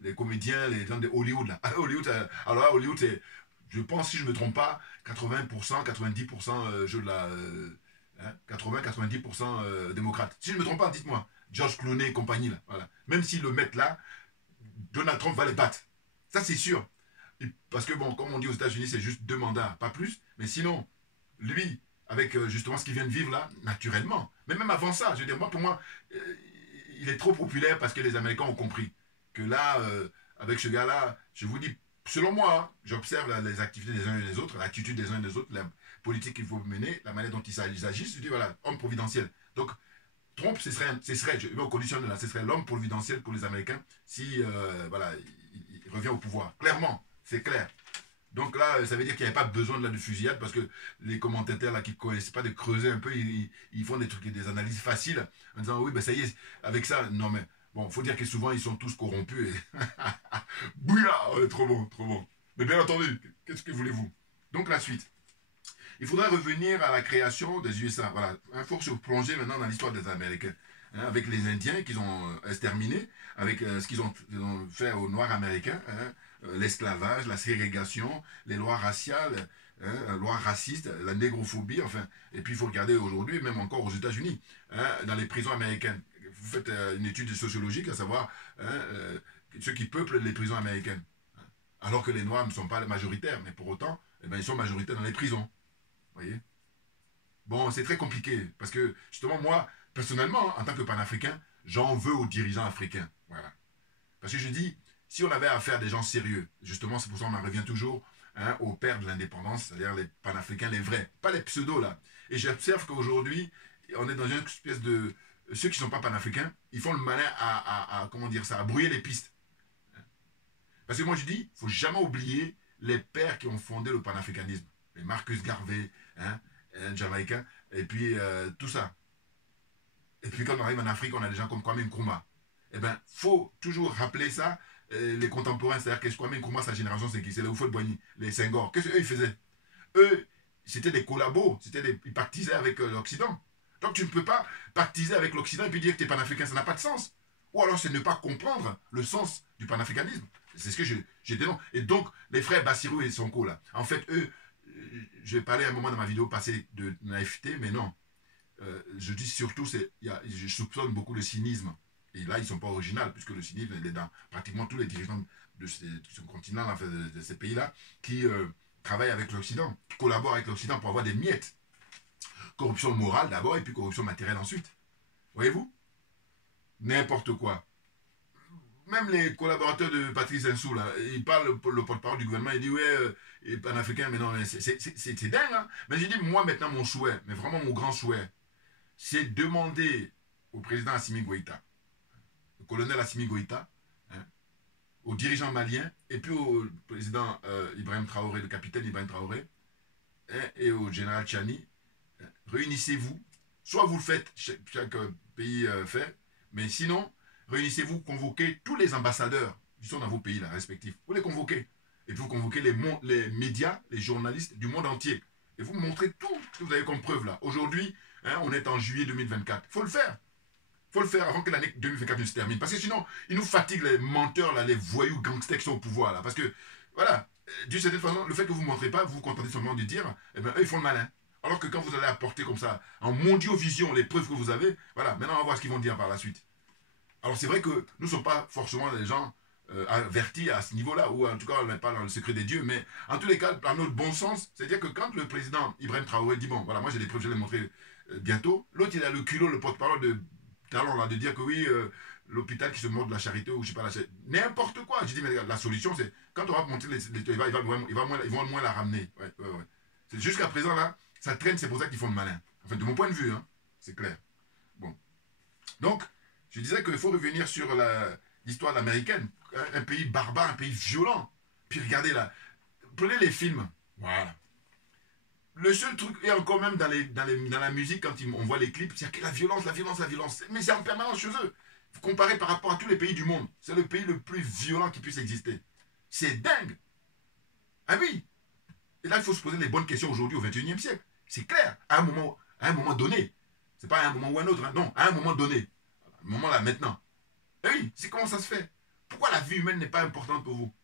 Les comédiens, les gens de Hollywood là. Hollywood, alors là, Hollywood, c'est, je pense, si je ne me trompe pas, 80%, 90% jeu de la... 80-90% démocrates. Si je ne me trompe pas, dites-moi. George Clooney et compagnie là. Voilà. Même s'ils le mettent là, Donald Trump va les battre. Ça c'est sûr. Parce que bon, comme on dit aux États-Unis, c'est juste 2 mandats, pas plus. Mais sinon, lui, avec justement ce qu'il vient de vivre là, naturellement. Mais même avant ça, je veux dire, moi, pour moi, il est trop populaire parce que les Américains ont compris que là, avec ce gars-là, je vous dis, selon moi, j'observe les activités des uns et des autres, l'attitude des uns et des autres, la politique qu'il faut mener, la manière dont ils agissent, je dis, voilà, homme providentiel. Donc, Trump, ce serait je vais au conditionnel là, ce serait l'homme providentiel pour les Américains si, voilà, il revient au pouvoir. Clairement, c'est clair. Donc là, ça veut dire qu'il n'y avait pas besoin de fusillade parce que les commentateurs là, qui ne connaissent pas de creuser un peu, ils font des trucs, des analyses faciles en disant oui, ben ça y est, avec ça, non mais bon, faut dire que souvent ils sont tous corrompus et bouya, trop bon, trop bon. Mais bien entendu, qu'est-ce que voulez-vous? Donc la suite. Il faudrait revenir à la création des USA. Voilà, il faut se plonger maintenant dans l'histoire des Américains. Hein, avec les Indiens qu'ils ont exterminés, avec ce qu'ils ont fait aux Noirs américains, hein, l'esclavage, la ségrégation, les lois raciales, hein, lois racistes, la négrophobie, enfin. Et puis il faut regarder aujourd'hui, même encore aux États-Unis, hein, dans les prisons américaines. Vous faites une étude sociologique, à savoir hein, ceux qui peuplent les prisons américaines. Alors que les Noirs ne sont pas majoritaires, mais pour autant, eh ben, ils sont majoritaires dans les prisons. Vous voyez? Bon, c'est très compliqué, parce que justement, moi, personnellement, en tant que panafricain, j'en veux aux dirigeants africains. Voilà. Parce que je dis, si on avait affaire à des gens sérieux, justement, c'est pour ça qu'on en revient toujours hein, aux pères de l'indépendance, c'est-à-dire les panafricains, les vrais, pas les pseudos là. Et j'observe qu'aujourd'hui, on est dans une espèce de... Ceux qui ne sont pas panafricains, ils font le malin comment dire ça, à brouiller les pistes. Parce que moi je dis, il ne faut jamais oublier les pères qui ont fondé le panafricanisme. Les Marcus Garvey, hein, un Jamaïcain, et puis tout ça. Et puis quand on arrive en Afrique, on a des gens comme Kwame Nkrumah. Eh bien, il faut toujours rappeler ça, les contemporains, c'est-à-dire que Kwame Nkrumah, sa génération, c'est qui? C'est les Houphouët-Boigny, les Senghor. Qu'est-ce qu'eux, ils faisaient? Eux, c'était des collabos, ils pactisaient avec l'Occident. Donc tu ne peux pas pactiser avec l'Occident et puis dire que tu es panafricain, ça n'a pas de sens. Ou alors c'est ne pas comprendre le sens du panafricanisme. C'est ce que j'ai dénoncé. Et donc, les frères Bassirou et Sonko, là, en fait, eux, je vais parler un moment dans ma vidéo passée de naïveté, mais non. Je dis surtout, je soupçonne beaucoup le cynisme. Et là, ils ne sont pas originaux, puisque le cynisme, il est dans pratiquement tous les dirigeants de ce continent, enfin, de ces pays-là, qui travaillent avec l'Occident, qui collaborent avec l'Occident pour avoir des miettes. Corruption morale d'abord, et puis corruption matérielle ensuite. Voyez-vous? N'importe quoi. Même les collaborateurs de Patrice Nsou, là, il parle, le porte-parole du gouvernement, il dit, ouais, panafricain, mais non, c'est dingue, hein. Mais j'ai dit, moi, maintenant, mon souhait, mais vraiment mon grand souhait, c'est demander au président Assimi Goïta, au colonel Assimi Goïta, hein, aux dirigeants maliens, et puis au président Ibrahim Traoré, le capitaine Ibrahim Traoré, hein, et au général Tchani, hein, réunissez-vous, soit vous le faites, chaque pays fait, mais sinon, réunissez-vous, convoquez tous les ambassadeurs qui sont dans vos pays là, respectifs. Vous les convoquez. Et puis vous convoquez les médias, les journalistes du monde entier. Et vous montrez tout ce que vous avez comme preuve là. Aujourd'hui, hein, on est en juillet 2024. Il faut le faire. Il faut le faire avant que l'année 2024 ne se termine. Parce que sinon, ils nous fatiguent les menteurs, là, les voyous gangsters qui sont au pouvoir. Là. Parce que, voilà, d'une certaine façon, le fait que vous ne montrez pas, vous vous contentez seulement de dire, eh bien, eux, ils font le malin. Alors que quand vous allez apporter comme ça, en mondiovision, les preuves que vous avez, voilà, maintenant on va voir ce qu'ils vont dire par la suite. Alors c'est vrai que nous ne sommes pas forcément des gens avertis à ce niveau-là, ou en tout cas on n'est pas dans le secret des dieux, mais en tous les cas, par notre bon sens, c'est-à-dire que quand le président Ibrahim Traoré dit, bon, voilà, moi j'ai des preuves, je vais les montrer bientôt, l'autre il a le culot, le porte-parole de Talon, là, de dire que oui, l'hôpital qui se mord de la charité, ou je sais pas, n'importe quoi. Je dis, mais la solution, c'est, quand on va montrer ils vont moins la ramener. Ouais. C'est jusqu'à présent, là, ça traîne, c'est pour ça qu'ils font le malin. Enfin, de mon point de vue, hein, c'est clair. Bon. Donc, je disais qu'il faut revenir sur l'histoire américaine. Un pays barbare, un pays violent. Puis regardez là, prenez les films. Voilà. Le seul truc, et encore même dans la musique, quand on voit les clips, c'est que la violence. Mais c'est en permanence chez eux. Comparé par rapport à tous les pays du monde, c'est le pays le plus violent qui puisse exister. C'est dingue. Ah oui. Et là, il faut se poser les bonnes questions aujourd'hui au XXIe siècle. C'est clair. À un moment donné. C'est pas à un moment ou un autre. Hein, non, à un moment donné. À un moment là, maintenant. Eh oui, c'est comment ça se fait. Pourquoi la vie humaine n'est pas importante pour vous?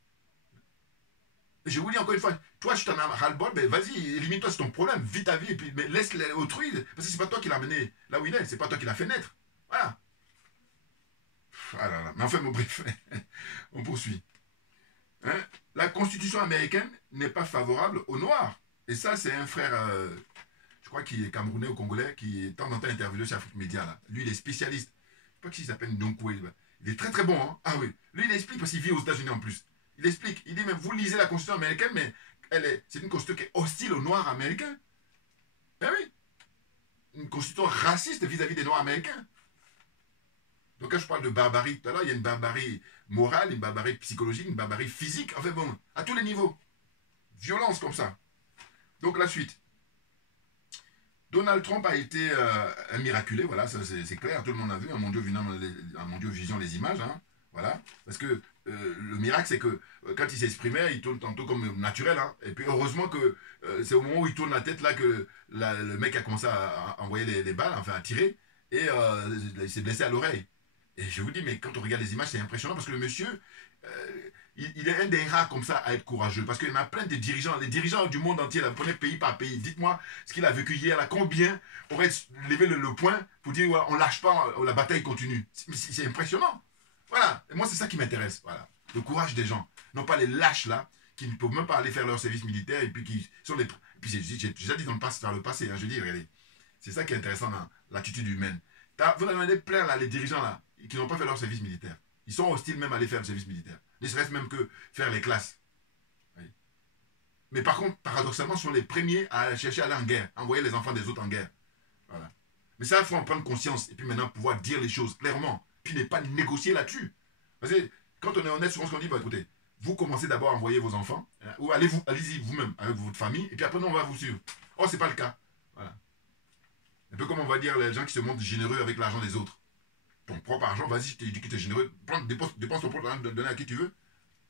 Et je vous dis encore une fois, toi, je t'en as ras-le-bol, mais vas-y, élimine-toi, c'est ton problème. Vis ta vie, et puis mais laisse autrui. Parce que c'est pas toi qui l'as mené là où il est. C'est pas toi qui l'as fait naître. Voilà. Ah là là. Mais enfin, bon, bref, on poursuit. Hein? La constitution américaine n'est pas favorable aux Noirs. Et ça, c'est un frère, je crois qu'il est camerounais ou congolais, qui est de temps en temps interviewé sur Afrique Média. Là. Lui, il est spécialiste. Je ne sais pas qui s'appelle Ndonkwe. Il est très très bon. Hein? Ah oui. Lui, il explique parce qu'il vit aux États-Unis en plus. Il explique. Il dit, mais vous lisez la constitution américaine, mais c'est une constitution qui est hostile aux Noirs américains. Eh oui. Une constitution raciste vis-à-vis des Noirs américains. Donc quand je parle de barbarie tout à l'heure, il y a une barbarie morale, une barbarie psychologique, une barbarie physique, enfin bon, à tous les niveaux. Violence comme ça. Donc la suite. Donald Trump a été un miraculé, voilà, c'est clair, tout le monde a vu, un mon Dieu visant les images, hein, voilà, parce que le miracle c'est que quand il s'exprimait, il tourne tantôt comme naturel, hein, et puis heureusement que c'est au moment où il tourne la tête là que le mec a commencé à envoyer les balles, enfin à tirer, et il s'est blessé à l'oreille. Et je vous dis, mais quand on regarde les images, c'est impressionnant parce que le monsieur, il est un des rares comme ça à être courageux. Parce qu'il y en a plein de dirigeants, les dirigeants du monde entier, là, prenez pays par pays. Dites-moi ce qu'il a vécu hier, là, combien auraient levé le point pour dire ouais, on lâche pas, la bataille continue. C'est impressionnant. Voilà. Et moi, c'est ça qui m'intéresse. Voilà. Le courage des gens. Non pas les lâches là, qui ne peuvent même pas aller faire leur service militaire et puis qui sont les. Et puis j'ai déjà dit dans le passé, hein, je dis, regardez. C'est ça qui est intéressant dans l'attitude humaine. Vous en avez plein là, les dirigeants là, qui n'ont pas fait leur service militaire. Ils sont hostiles même à aller faire le service militaire. Ne serait-ce même que faire les classes. Oui. Mais par contre, paradoxalement, ce sont les premiers à chercher à aller en guerre, à envoyer les enfants des autres en guerre. Voilà. Mais ça, il faut en prendre conscience et puis maintenant pouvoir dire les choses clairement, puis ne pas négocier là-dessus. Parce que quand on est honnête, souvent ce qu'on dit, bah écoutez, vous commencez d'abord à envoyer vos enfants, hein, ou allez-y vous-même avec votre famille, et puis après, nous, on va vous suivre. Oh, c'est pas le cas. Voilà. Un peu comme on va dire les gens qui se montrent généreux avec l'argent des autres. Ton propre argent, vas-y, je t'ai dit que tu es généreux, dépense ton propre argent, donner à qui tu veux,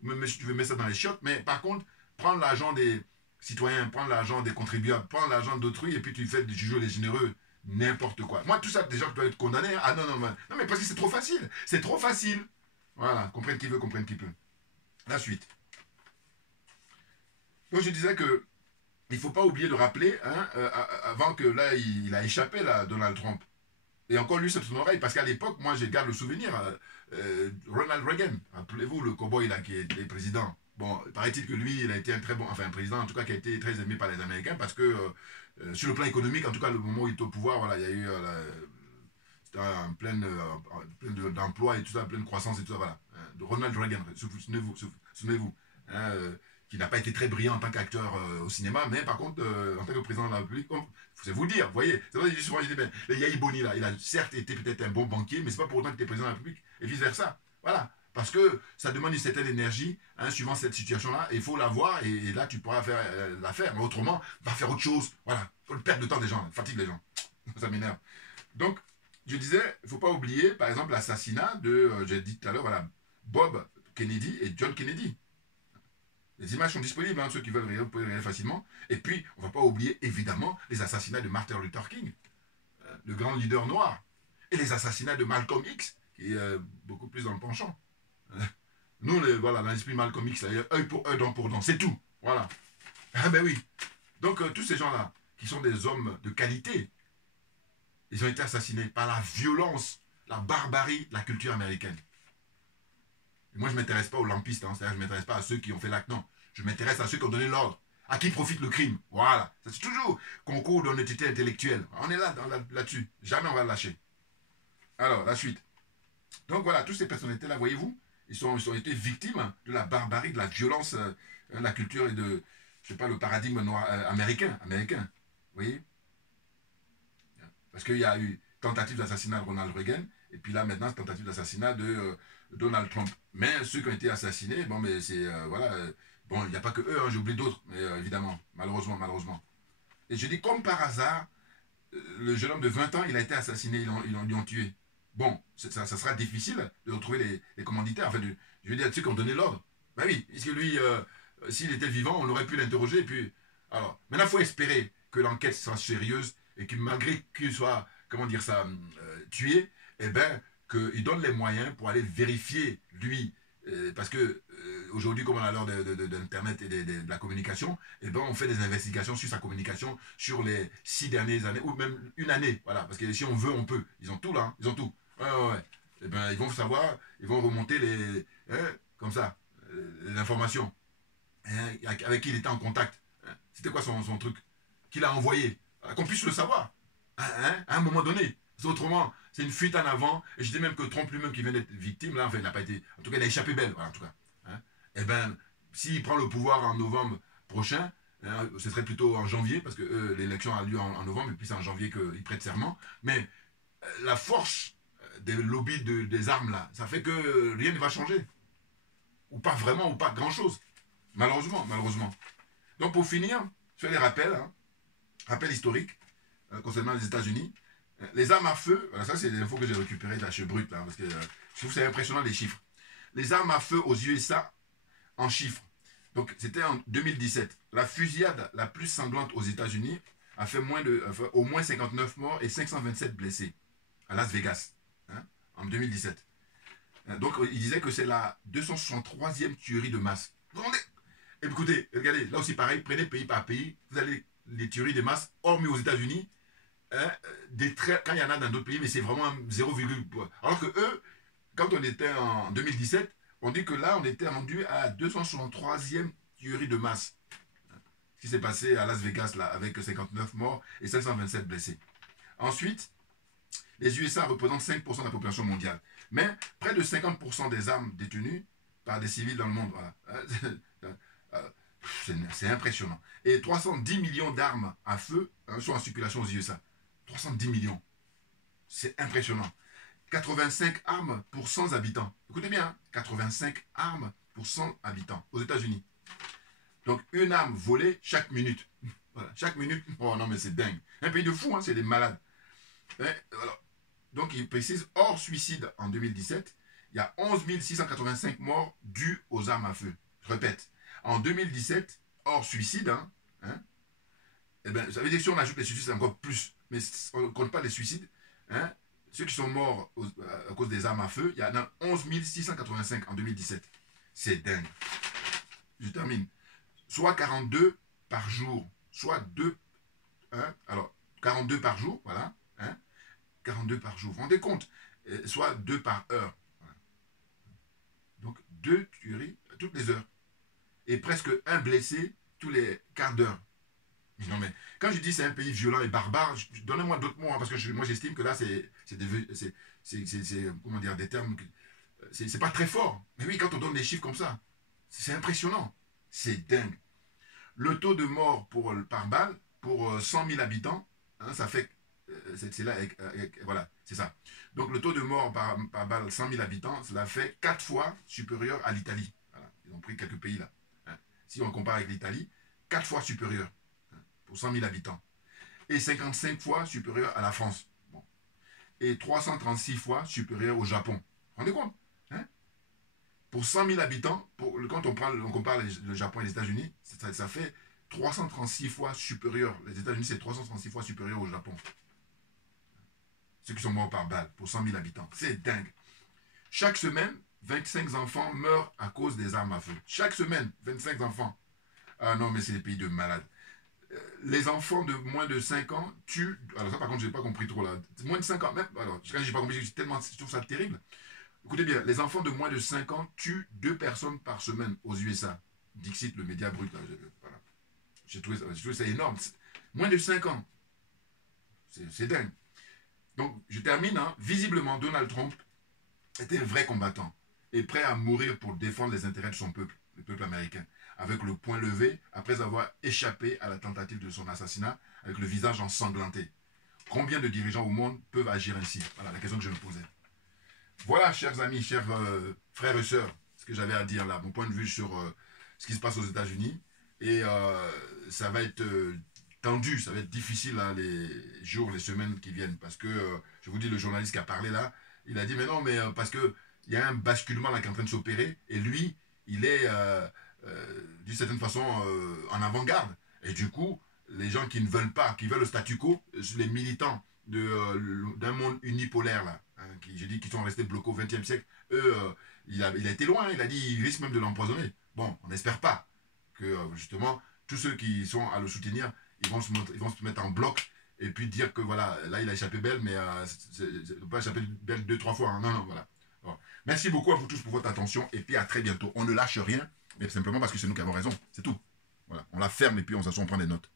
même si tu veux mettre ça dans les chiottes, mais par contre, prendre l'argent des citoyens, prendre l'argent des contribuables, prendre l'argent d'autrui, et puis tu fais du jeu les généreux, n'importe quoi. Moi, tout ça, déjà, tu dois être condamné. Ah non, non, non, mais parce que c'est trop facile. C'est trop facile. Voilà, comprenne qui veut, comprenne qui peut. La suite. Donc, je disais que il ne faut pas oublier de rappeler, hein, avant que là, il a échappé, là, Donald Trump. Et encore lui, c'est son oreille, parce qu'à l'époque, moi, je garde le souvenir, Ronald Reagan, rappelez-vous, le cowboy là, qui est président. Bon, paraît-il que lui, il a été un très bon, enfin un président, en tout cas, qui a été très aimé par les Américains, parce que sur le plan économique, en tout cas, le moment où il était au pouvoir, voilà, il y a eu c'était en pleine d'emploi et tout ça, en pleine croissance et tout ça, voilà. De Ronald Reagan, souvenez-vous, hein, qui n'a pas été très brillant en tant qu'acteur au cinéma, mais par contre, en tant que président de la République, c'est vous dire, vous voyez, c'est vrai que souvent, je dis, ben, le Yahi Boni, là, il a certes été peut-être un bon banquier, mais c'est pas pour autant qu'il était président de la République, et vice-versa. Voilà. Parce que ça demande une certaine énergie, hein, suivant cette situation-là, et il faut l'avoir, et là, tu pourras faire l'affaire. Mais autrement, va faire autre chose. Voilà. Il faut perdre le temps des gens, fatigue les gens. Ça m'énerve. Donc, je disais, il ne faut pas oublier, par exemple, l'assassinat de, j'ai dit tout à l'heure, voilà, Bob Kennedy et John Kennedy. Les images sont disponibles, hein, ceux qui veulent regarder, vous pouvez regarder facilement. Et puis, on ne va pas oublier, évidemment, les assassinats de Martin Luther King, le grand leader noir, et les assassinats de Malcolm X, qui est beaucoup plus dans le penchant. Nous, voilà, dans l'esprit Malcolm X, il y a œil pour œil, dent pour dent, c'est tout. Voilà. Ah ben oui. Donc, tous ces gens-là, qui sont des hommes de qualité, ils ont été assassinés par la violence, la barbarie de la culture américaine. Et moi, je ne m'intéresse pas aux lampistes, hein, c'est-à-dire je ne m'intéresse pas à ceux qui ont fait l'acte, non. Je m'intéresse à ceux qui ont donné l'ordre. À qui profite le crime. Voilà. C'est toujours concours d'honnêteté intellectuelle. On est là-dessus. Jamais on va le lâcher. Alors, la suite. Donc voilà, toutes ces personnalités-là, voyez-vous, ils ont été victimes de la barbarie, de la violence, de la culture et de, je sais pas, le paradigme noir, américain. Vous voyez? Parce qu'il y a eu tentative d'assassinat de Ronald Reagan, et puis là, maintenant, tentative d'assassinat de Donald Trump. Mais ceux qui ont été assassinés, bon, mais c'est, voilà, bon, il n'y a pas que eux, hein, j'ai oublié d'autres, mais évidemment, malheureusement. Et je dis, comme par hasard, le jeune homme de 20 ans, il a été assassiné, ils l'ont tué. Bon, ça sera difficile de retrouver les commanditaires, enfin, je veux dire, ceux qui ont donné l'ordre. Ben oui, puisque lui, s'il était vivant, on aurait pu l'interroger, et puis, alors, maintenant, il faut espérer que l'enquête soit sérieuse, et que malgré qu'il soit, comment dire ça, tué, eh ben, qu'il donne les moyens pour aller vérifier, lui, parce que aujourd'hui, comme on a l'heure d'Internet et de la communication, eh ben, on fait des investigations sur sa communication sur les 6 dernières années, ou même une année, voilà, parce que si on veut, on peut. Ils ont tout là, hein, ils ont tout. Ouais. Eh ben, ils vont savoir, ils vont remonter comme ça, les informations, hein, avec qui il était en contact. Hein, c'était quoi son truc qu'il a envoyé, qu'on puisse le savoir, hein, à un moment donné. Autrement, c'est une fuite en avant. Et je dis même que Trump lui-même qui vient d'être victime, là, enfin, il n'a pas été. En tout cas, il a échappé belle, voilà, en tout cas. Hein. Eh bien, s'il prend le pouvoir en novembre prochain, hein, ce serait plutôt en janvier, parce que l'élection a lieu en novembre, et puis c'est en janvier qu'il prête serment. Mais la force des lobbies des armes, là, ça fait que rien ne va changer. Ou pas vraiment, ou pas grand-chose. Malheureusement. Donc pour finir, je fais les rappels, hein, rappels historiques concernant les États-Unis. Les armes à feu, voilà, ça c'est l'info que j'ai récupéré de la brute, là, parce que je trouve que c'est impressionnant les chiffres. Les armes à feu aux USA en chiffres. Donc c'était en 2017. La fusillade la plus sanglante aux États-Unis a fait au moins 59 morts et 527 blessés à Las Vegas, hein, en 2017. Donc il disait que c'est la 263e tuerie de masse. Vous vous rendez? Écoutez, regardez, là aussi pareil, prenez pays par pays, vous allez les tueries de masse, hormis aux États-Unis, hein, quand il y en a dans d'autres pays, mais c'est vraiment 0, alors que eux, quand on était en 2017, on dit que là, on était rendu à 263e tuerie de masse. Ce qui s'est passé à Las Vegas, là, avec 59 morts et 527 blessés. Ensuite, les USA représentent 5% de la population mondiale. Mais près de 50% des armes détenues par des civils dans le monde. Voilà. C'est impressionnant. Et 310 millions d'armes à feu, hein, sont en circulation aux USA. 310 millions. C'est impressionnant. 85 armes pour 100 habitants. Écoutez bien, hein, 85 armes pour 100 habitants aux États-Unis. Donc une arme volée chaque minute. Voilà, chaque minute. Oh non, mais c'est dingue. Un pays de fous, hein, c'est des malades. Alors, donc il précise, hors suicide en 2017, il y a 11 685 morts dus aux armes à feu. Je répète, en 2017, hors suicide, eh ben, ça veut dire que si on ajoute les suicides, c'est encore plus. Mais on ne compte pas les suicides. Hein, ceux qui sont morts à cause des armes à feu, il y en a 11 685 en 2017. C'est dingue. Je termine. Soit 42 par jour, soit 2. Hein, alors, 42 par jour, voilà. Hein, 42 par jour. Vous vous rendez compte? Soit 2 par heure. Voilà. Donc, 2 tueries toutes les heures. Et presque un blessé tous les quarts d'heure. Non, mais quand je dis c'est un pays violent et barbare, donnez-moi d'autres mots, hein, parce que moi j'estime que là, c'est comment dire, des termes. C'est pas très fort. Mais oui, quand on donne des chiffres comme ça, c'est impressionnant. C'est dingue. Le taux de mort par balle pour 100 000 habitants, hein, ça fait. C'est là, voilà, c'est ça. Donc le taux de mort par balle 100 000 habitants, cela fait 4 fois supérieur à l'Italie. Voilà. Ils ont pris quelques pays là. Hein. Si on compare avec l'Italie, 4 fois supérieur, hein, pour 100 000 habitants. Et 55 fois supérieur à la France. Bon. Et 336 fois supérieur au Japon. Vous vous rendez compte, hein? Pour 100 000 habitants, quand on compare le Japon et les États-Unis, ça fait 336 fois supérieur. Les États-Unis, c'est 336 fois supérieur au Japon. Ceux qui sont morts par balle, pour 100 000 habitants. C'est dingue. Chaque semaine, 25 enfants meurent à cause des armes à feu. Chaque semaine, 25 enfants. Ah non, mais c'est des pays de malades. Les enfants de moins de 5 ans tuent... Alors ça, par contre, je n'ai pas compris trop là. Moins de 5 ans, même... Alors, quand je n'ai pas compris, je trouve ça terrible. Écoutez bien, les enfants de moins de 5 ans tuent 2 personnes par semaine aux USA. Dixit, le média brut. Là, voilà. J'ai trouvé ça énorme. Moins de 5 ans. C'est dingue. Donc, je termine. Hein. Visiblement, Donald Trump était un vrai combattant et prêt à mourir pour défendre les intérêts de son peuple, le peuple américain, avec le poing levé après avoir échappé à la tentative de son assassinat avec le visage ensanglanté. Combien de dirigeants au monde peuvent agir ainsi? Voilà la question que je me posais. Voilà, chers amis, chers frères et sœurs, ce que j'avais à dire là, mon point de vue sur ce qui se passe aux États-Unis. Et ça va être tendu, ça va être difficile hein, les jours, les semaines qui viennent. Parce que, je vous dis, le journaliste qui a parlé là, il a dit, mais non, mais parce qu'il y a un basculement là qui est en train de s'opérer. Et lui, il est, d'une certaine façon, en avant-garde. Et du coup, les gens qui ne veulent pas, qui veulent le statu quo, les militants d'un monde unipolaire là, hein, j'ai dit qu'ils sont restés bloqués au XXe siècle, eux, il a été loin, hein, il a dit, il risque même de l'empoisonner. Bon, on n'espère pas que justement, tous ceux qui sont à le soutenir, ils vont se mettre en bloc et puis dire que voilà, là il a échappé belle, mais pas échappé belle 2-3 fois. Hein. Non, non, voilà. Bon. Merci beaucoup à vous tous pour votre attention et puis à très bientôt. On ne lâche rien, mais simplement parce que c'est nous qui avons raison. C'est tout. Voilà. On la ferme et puis on s'assoit, on prend des notes.